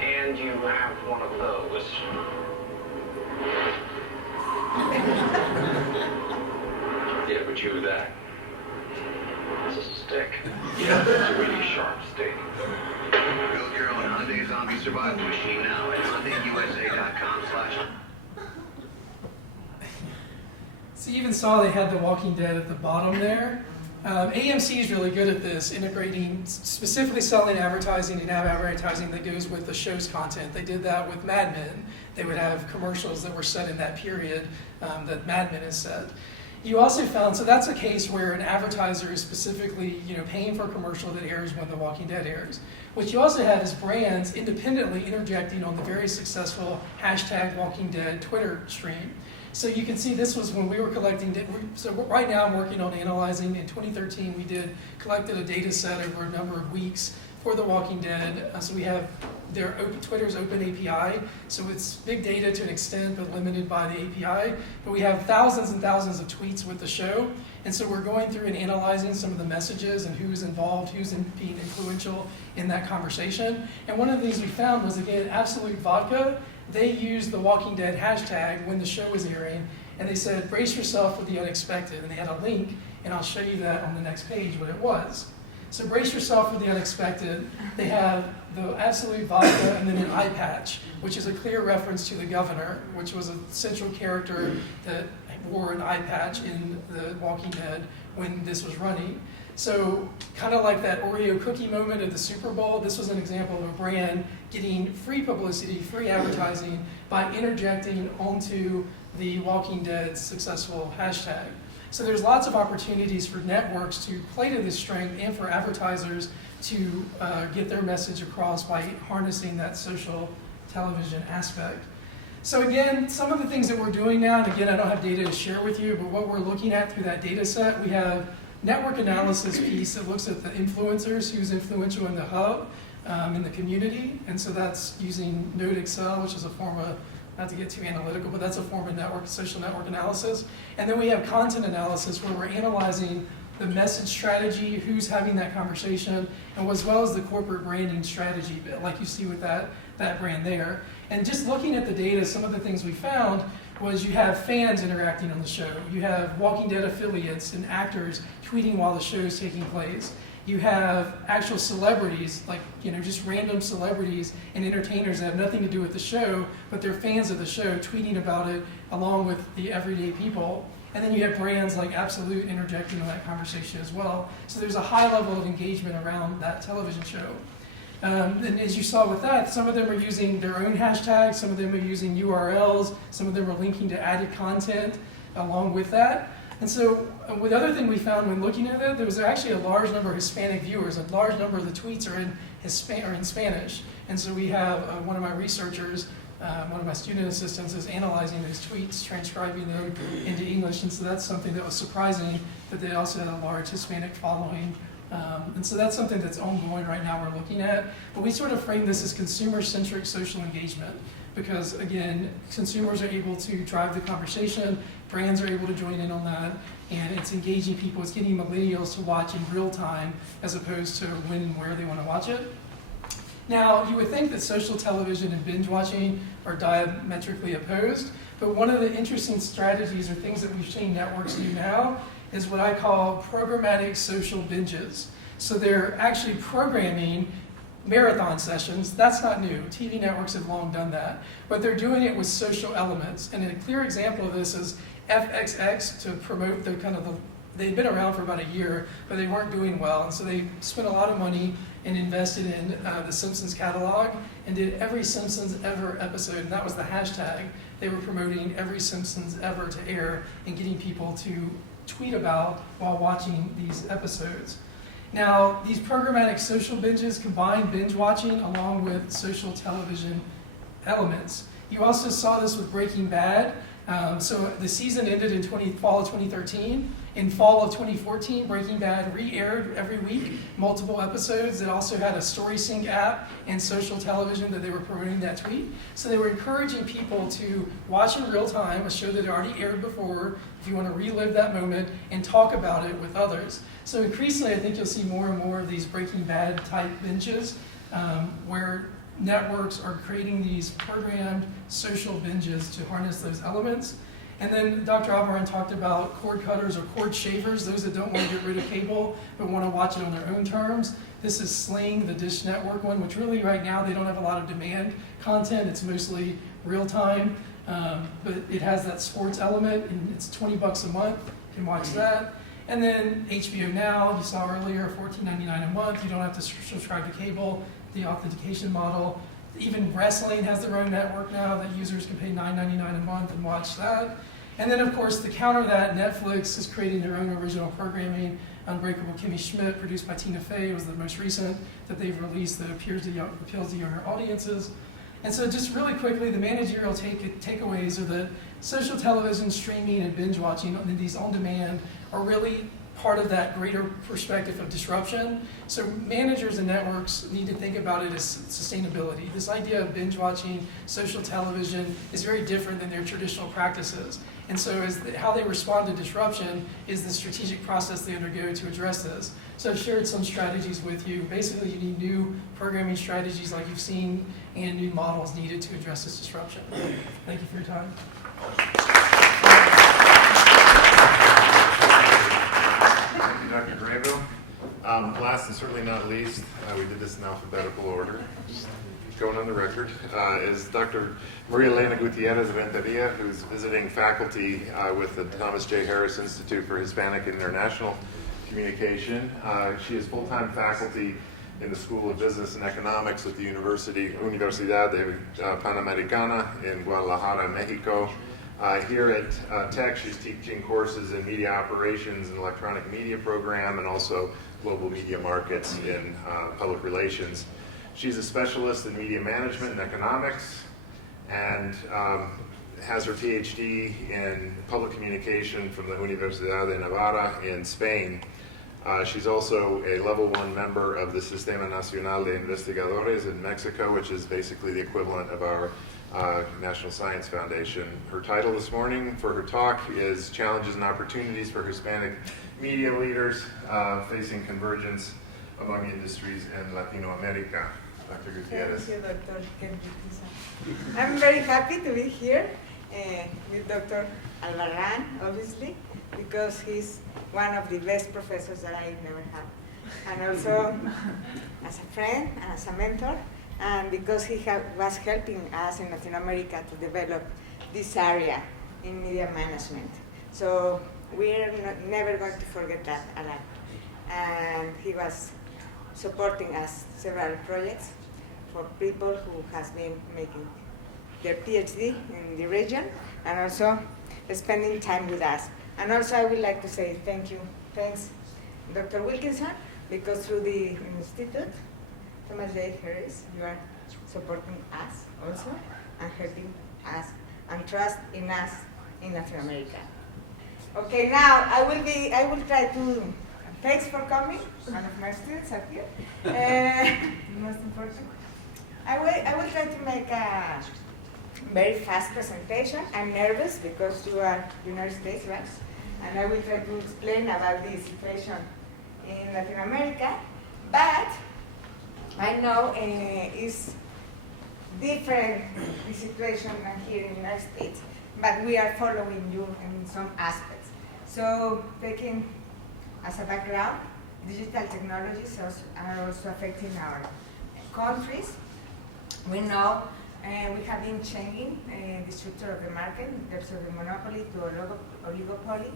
And you have one of those. Yeah, but you that. It's a stick. Yeah, it's a really sharp stick. Build your own Hyundai Zombie Survival Machine now at HyundaiUSA.com/. So you even saw they had The Walking Dead at the bottom there. AMC is really good at this, integrating, specifically selling advertising and have advertising that goes with the show's content. They did that with Mad Men. They would have commercials that were set in that period that Mad Men is set. You also found, so that's a case where an advertiser is specifically, paying for a commercial that airs when The Walking Dead airs. What you also have is brands independently interjecting on the very successful #WalkingDead Twitter stream. So you can see this was when we were collecting, so right now I'm working on analyzing. In 2013 we collected a data set over a number of weeks for The Walking Dead. So we have Twitter's open API, so it's big data to an extent but limited by the API. But we have thousands and thousands of tweets with the show, and so we're going through and analyzing some of the messages and who's involved, who's being influential in that conversation. And one of the things we found was, again, Absolute Vodka. They used the Walking Dead hashtag when the show was airing, and they said, brace yourself for the unexpected. And they had a link, and I'll show you that on the next page, what it was. So brace yourself for the unexpected. They have the Absolute Vodka and then an eye patch, which is a clear reference to the governor, which was a central character that wore an eye patch in The Walking Dead when this was running. So kind of like that Oreo cookie moment at the Super Bowl, this was an example of a brand getting free publicity, free advertising by interjecting onto the Walking Dead's successful hashtag. So there's lots of opportunities for networks to play to this strength and for advertisers to get their message across by harnessing that social television aspect. So again, some of the things that we're doing now, and again, I don't have data to share with you, but what we're looking at through that data set, we have network analysis piece that looks at the influencers, who's influential in the hub, in the community, and so that's using Node Excel, which is a form of, not to get too analytical, but that's a form of social network analysis. And then we have content analysis where we're analyzing the message strategy, who's having that conversation, and as well as the corporate branding strategy, like you see with that brand there. And just looking at the data, some of the things we found was you have fans interacting on the show. You have Walking Dead affiliates and actors tweeting while the show is taking place. You have actual celebrities, like just random celebrities and entertainers that have nothing to do with the show, but they're fans of the show tweeting about it along with the everyday people. And then you have brands like Absolute interjecting in that conversation as well. So there's a high level of engagement around that television show. And as you saw with that, some of them are using their own hashtags, some of them are using URLs, some of them are linking to added content along with that. And so the other thing we found when looking at it, there was actually a large number of Hispanic viewers. A large number of the tweets are in Spanish. And so we have one of my researchers, one of my student assistants is analyzing those tweets, transcribing them into English. And so that's something that was surprising, that they also had a large Hispanic following. And so that's something that's ongoing right now we're looking at. But we sort of frame this as consumer-centric social engagement because, again, consumers are able to drive the conversation, brands are able to join in on that, and it's engaging people. It's getting millennials to watch in real time as opposed to when and where they want to watch it. Now, you would think that social television and binge watching are diametrically opposed, but one of the interesting strategies or things that we've seen networks do now is what I call programmatic social binges. So they're actually programming marathon sessions. That's not new. TV networks have long done that. But they're doing it with social elements. And a clear example of this is FXX to promote they'd been around for about a year, but they weren't doing well. And so they spent a lot of money and invested in the Simpsons catalog and did every Simpsons ever episode. And that was the hashtag. They were promoting every Simpsons ever to air and getting people to tweet about while watching these episodes. Now, these programmatic social binges combine binge watching along with social television elements. You also saw this with Breaking Bad. So the season ended in fall of 2013. In fall of 2014, Breaking Bad re-aired every week, multiple episodes. It also had a StorySync app and social television that they were promoting that tweet. So they were encouraging people to watch in real time, a show that had already aired before, if you want to relive that moment, and talk about it with others. So increasingly, I think you'll see more and more of these Breaking Bad type binges where networks are creating these programmed social binges to harness those elements. And then Dr. Alvaran talked about cord cutters or cord shavers, those that don't want to get rid of cable but want to watch it on their own terms. This is Sling, the Dish Network one, which really right now they don't have a lot of demand content. It's mostly real time, but it has that sports element, and it's $20 a month. You can watch that. And then HBO Now, you saw earlier, $14.99 a month. You don't have to subscribe to cable, the authentication model. Even wrestling has their own network now that users can pay $9.99 a month and watch that. And then, of course, to counter that, Netflix is creating their own original programming. Unbreakable Kimmy Schmidt, produced by Tina Fey, was the most recent that they've released that appeals to younger audiences. And so just really quickly, the managerial takeaways are that social television, streaming, and binge watching, and these on-demand, are really part of that greater perspective of disruption. So managers and networks need to think about it as sustainability. This idea of binge watching social television is very different than their traditional practices. And so how they respond to disruption is the strategic process they undergo to address this. So I've shared some strategies with you. Basically, you need new programming strategies like you've seen and new models needed to address this disruption. Thank you for your time. Thank you, Dr. Graybill. Last and certainly not least, we did this in alphabetical order, just going on the record, is Dr. Maria Elena Gutierrez Renteria, who's visiting faculty with the Thomas J. Harris Institute for Hispanic and International Communication. She is full-time faculty in the School of Business and Economics at the Universidad de Panamericana in Guadalajara, Mexico. Here at Tech, she's teaching courses in media operations and electronic media program, and also global media markets in public relations. She's a specialist in media management and economics, and has her PhD in public communication from the Universidad de Navarra in Spain. She's also a level 1 member of the Sistema Nacional de Investigadores in Mexico, which is basically the equivalent of our National Science Foundation. Her title this morning for her talk is Challenges and Opportunities for Hispanic Media Leaders Facing Convergence Among Industries in Latino America. Dr. Gutierrez. Thank you, Dr. Henry. I'm very happy to be here with Dr. Albarran, obviously, because he's one of the best professors that I never had. And also as a friend and as a mentor, and because he was helping us in Latin America to develop this area in media management. So we're never going to forget that, Alan. And he was supporting us several projects for people who has been making their PhD in the region, and also spending time with us. And also I would like to say thanks Dr. Wilkinson, because through the Institute, Thomas J. Harris, you are supporting us also, and helping us, and trust in us in Latin America. Okay, now I will try to, thanks for coming, one of my students up here. Most important. I will try to make a very fast presentation. I'm nervous because you are United States, right? And I will try to explain about the situation in Latin America. But I know it's different, the situation here in the United States, but we are following you in some aspects. So taking as a background, digital technologies are also affecting our countries. We know we have been changing the structure of the market in terms of the monopoly to oligopoly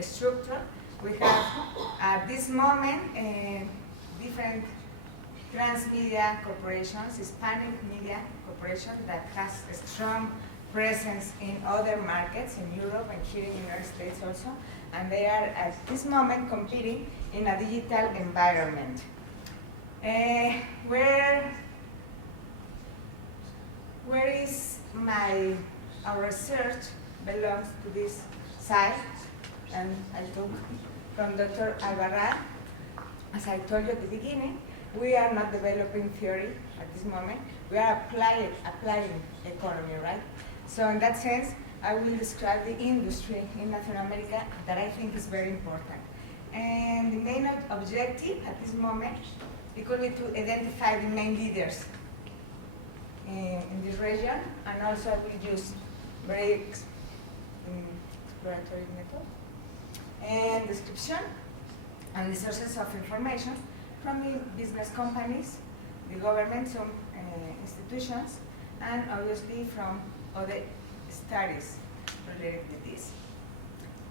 structure. We have at this moment different transmedia corporations, Hispanic media corporation that has a strong presence in other markets in Europe and here in the United States also, and they are at this moment competing in a digital environment. Where is our research belongs to this side, and I took from Dr. Albarran. As I told you at the beginning, we are not developing theory at this moment. We are applying economy, right? So in that sense, I will describe the industry in Latin America that I think is very important. And the main objective at this moment is going to be to identify the main leaders in this region, and also I will use very exploratory method and description and the sources of information from the business companies, the government, some institutions, and obviously from other studies related to this.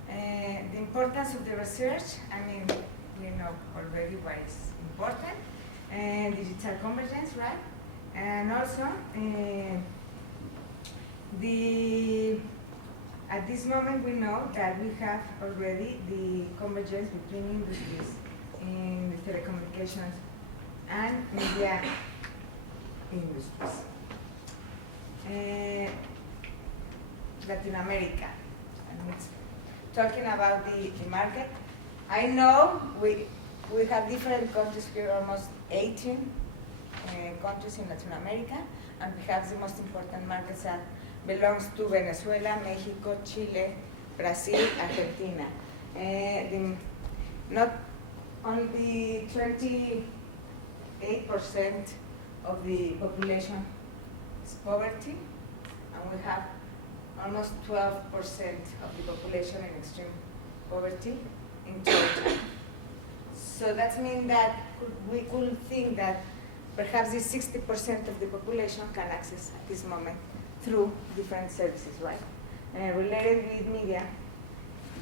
The importance of the research, I mean, we know already why it's important, and digital convergence, right? And also, at this moment we know that we have already the convergence between industries in the telecommunications and media industries. Latin America, and it's talking about the market. I know we have different countries here, almost 18 countries in Latin America, and perhaps the most important markets are belongs to Venezuela, Mexico, Chile, Brazil, Argentina. Not only 28% of the population is poverty, and we have almost 12% of the population in extreme poverty in Georgia. So that means that we could think that perhaps this 60% of the population can access at this moment through different services, right? Related with media,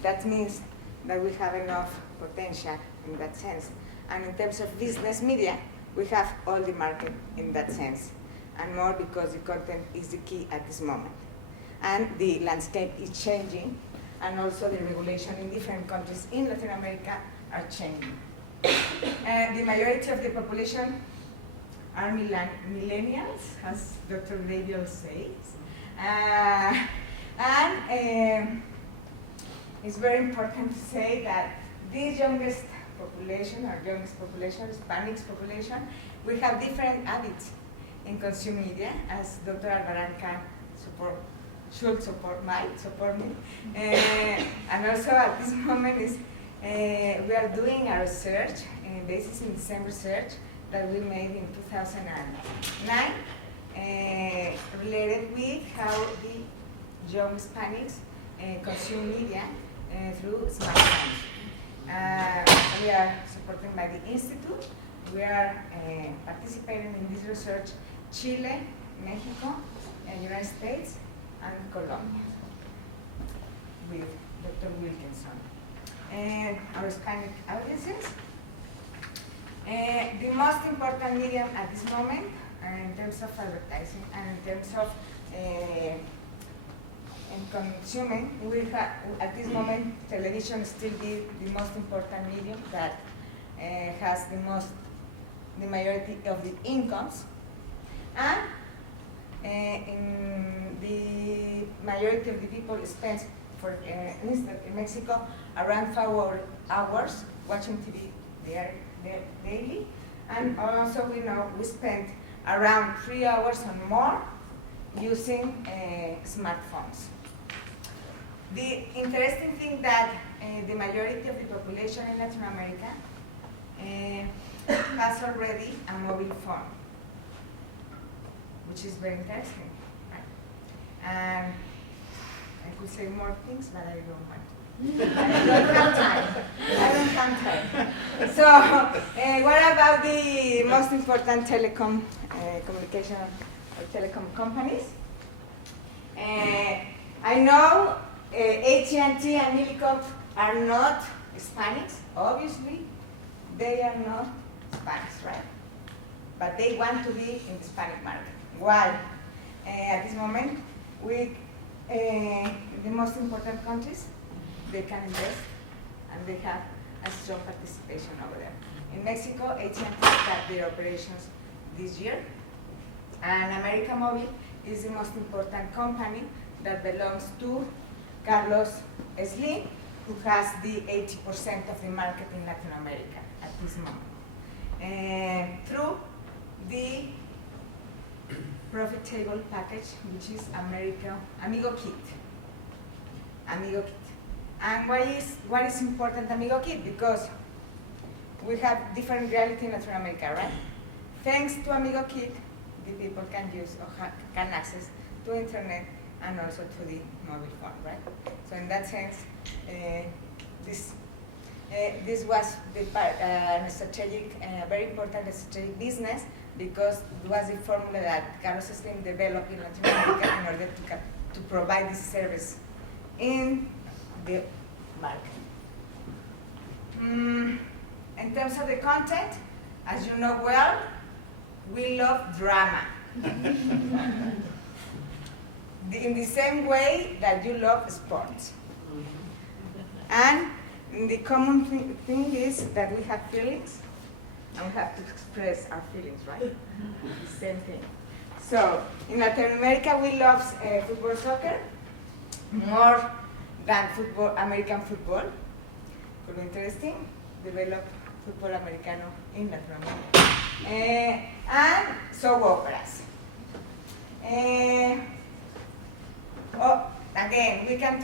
that means that we have enough potential in that sense. And in terms of business media, we have all the market in that sense, and more because the content is the key at this moment. And the landscape is changing, and also the regulation in different countries in Latin America are changing. And the majority of the population are millennials, as Dr. Daviel says. It's very important to say that this youngest population, our youngest population, Hispanics population, we have different habits in consume media, as Dr. Alvaran might support me. And also at this moment we are doing a research, basis in the same research that we made in 2009, related with how the young Hispanics consume media through smartphones. We are supported by the Institute. We are participating in this research Chile, Mexico, United States, and Colombia with Dr. Wilkinson. And our Hispanic audiences. The most important medium at this moment, in terms of advertising and in terms of in consuming, we have, at this moment, television still the most important medium that has the majority of the incomes, and in the majority of the people spend, for instance, in Mexico, around 5 hours watching TV daily, and also we know we spend around 3 hours or more using smartphones. The interesting thing that the majority of the population in Latin America has already a mobile phone, which is very interesting. Right? And I could say more things, but I don't want to. I don't have time. So, what about the most important telecom communication or telecom companies? I know AT&T and Millicom are not Hispanics. Obviously, they are not Hispanics, right? But they want to be in the Hispanic market. Why? At this moment, we the most important countries, they can invest and they have a strong participation over there. In Mexico, AT&T started their operations this year, and América Móvil is the most important company that belongs to Carlos Slim, who has the 80% of the market in Latin America at this moment. Through the profitable package, which is Amigo Kit. Amigo Kit. And what is important Amigo Kit? Because we have different reality in Latin America, right? Thanks to Amigo Kit, the people can use or can access to internet and also to the mobile phone, right? So in that sense, this was a strategic, very important strategic business, because it was the formula that Carlos Slim developed in Latin America in order to provide this service in the market. In terms of the content, as you know well, we love drama. In the same way that you love sports. And the common thing is that we have feelings, and we have to express our feelings, right? The same thing. So, in Latin America, we love football, soccer, more than football, American football. Could be interesting, develop football Americano in Latin America. And soap operas. Again, we can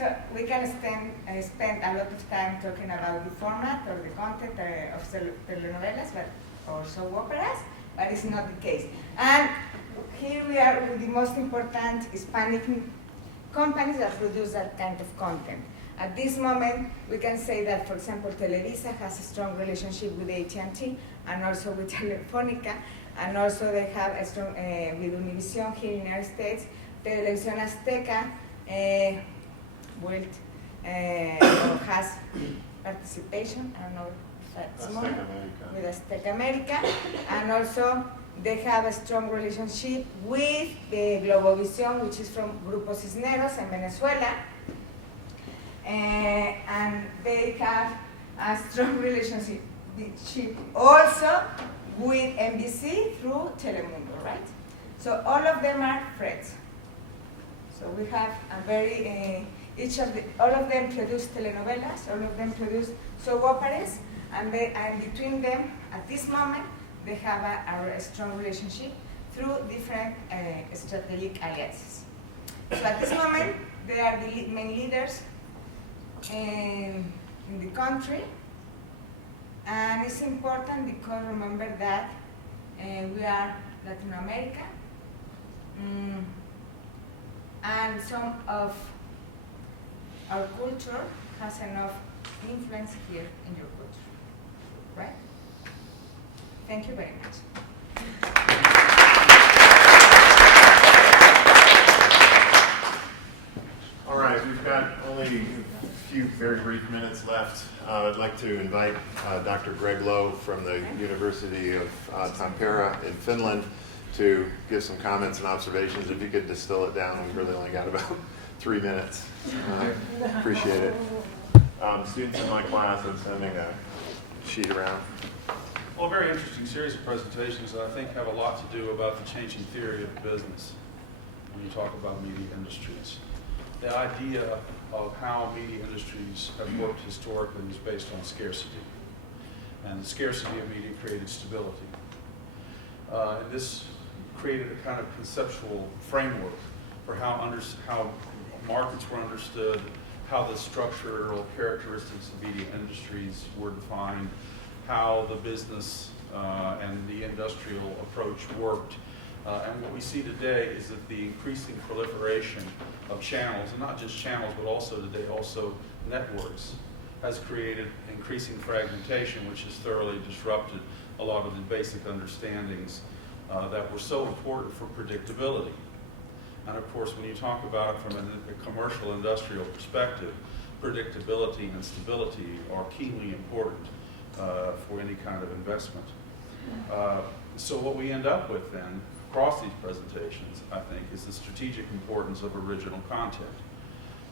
spend a lot of time talking about the format or the content of telenovelas or soap operas, but it's not the case. And here we are with the most important Hispanic companies that produce that kind of content. At this moment, we can say that, for example, Televisa has a strong relationship with AT&T and also with Telefonica, and also they have a strong with Univision here in the United States. Televisión Azteca or has participation, I don't know if that's more, with Azteca America, and also they have a strong relationship with the Globovisión, which is from Grupo Cisneros in Venezuela, and they have a strong relationship also with NBC through Telemundo, right? So all of them are friends. So we have a very, all of them produce telenovelas, all of them produce soap operas, and between them, at this moment, they have a strong relationship through different strategic alliances. So at this moment, they are the main leaders in the country, and it's important because remember that we are Latin America, and some of our culture has enough influence here in your culture, right? Thank you very much. All right, we've got only a few very brief minutes left. I'd like to invite Dr. Greg Lowe from the University of Tampere in Finland to give some comments and observations. If you could distill it down, we've really only got about 3 minutes. Appreciate it. Students in my class, I'm sending a sheet around. Well, a very interesting series of presentations that I think have a lot to do about the changing theory of business when you talk about media industries. The idea of how media industries have worked historically is based on scarcity. And the scarcity of media created stability. And this created a kind of conceptual framework for how markets were understood, how the structural characteristics of media industries were defined, how the business and the industrial approach worked. And what we see today is that the increasing proliferation of channels, and not just channels, but also today also networks, has created increasing fragmentation, which has thoroughly disrupted a lot of the basic understandings that were so important for predictability. And of course, when you talk about it from a commercial industrial perspective, predictability and stability are keenly important for any kind of investment. So what we end up with then, across these presentations, I think, is the strategic importance of original content.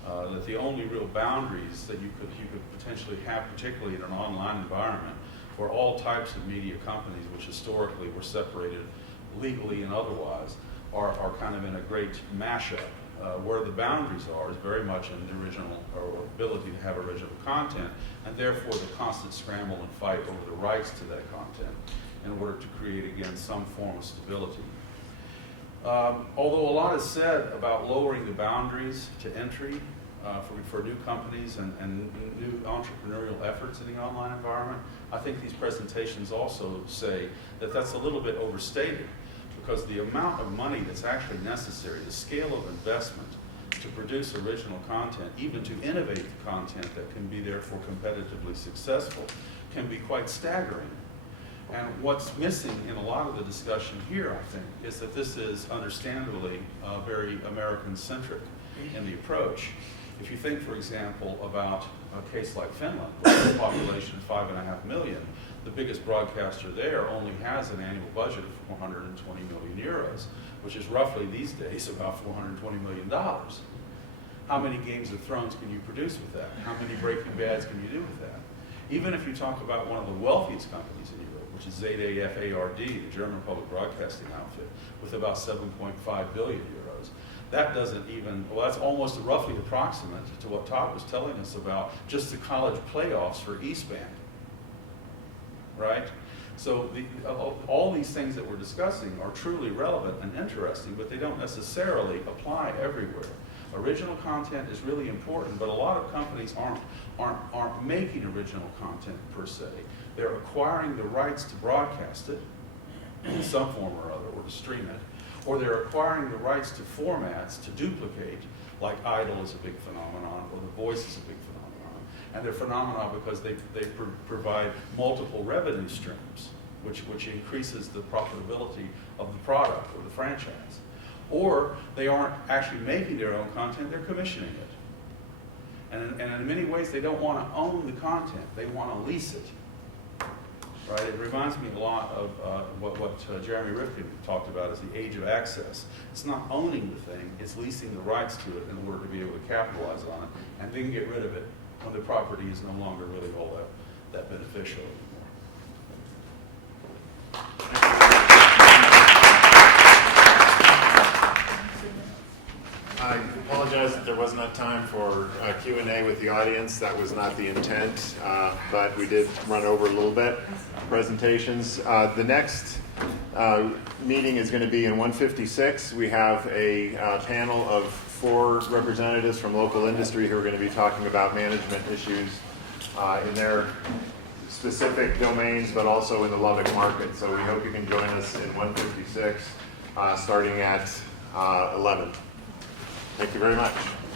That the only real boundaries that you could potentially have, particularly in an online environment, for all types of media companies, which historically were separated legally and otherwise, are kind of in a great mashup. Where the boundaries are is very much in the original, or ability to have original content, and therefore the constant scramble and fight over the rights to that content in order to create, again, some form of stability. Although a lot is said about lowering the boundaries to entry for new companies and new entrepreneurial efforts in the online environment, I think these presentations also say that that's a little bit overstated, because the amount of money that's actually necessary, the scale of investment to produce original content, even to innovate the content that can be therefore competitively successful, can be quite staggering. And what's missing in a lot of the discussion here, I think, is that this is understandably very American-centric in the approach. If you think, for example, about a case like Finland, with a population of 5.5 million, the biggest broadcaster there only has an annual budget of 420 million euros, which is roughly these days about $420 million. How many Games of Thrones can you produce with that? How many Breaking Bads can you do with that? Even if you talk about one of the wealthiest companies in Europe, which is ZDF-ARD, the German public broadcasting outfit, with about 7.5 billion euros, that doesn't even, well, that's almost roughly approximate to what Todd was telling us about just the college playoffs for E-SPAN. Right? So all these things that we're discussing are truly relevant and interesting, but they don't necessarily apply everywhere. Original content is really important, but a lot of companies aren't making original content per se. They're acquiring the rights to broadcast it in some form or other, or to stream it, or they're acquiring the rights to formats to duplicate like Idle is a big phenomenon, or The Voice is a big phenomenon. And they're phenomena because they provide multiple revenue streams, which increases the profitability of the product or the franchise. Or they aren't actually making their own content, they're commissioning it. And in many ways, they don't want to own the content, they want to lease it. Right? It reminds me a lot of what Jeremy Rifkin talked about as the age of access. It's not owning the thing, it's leasing the rights to it in order to be able to capitalize on it and then get rid of it when the property is no longer really all that beneficial anymore. I apologize that there was not time for Q&A with the audience. That was not the intent, but we did run over a little bit. Presentations. The next meeting is going to be in 156. We have a panel of 4 representatives from local industry who are going to be talking about management issues in their specific domains, but also in the Lubbock market. So we hope you can join us in 156, starting at 11. Thank you very much.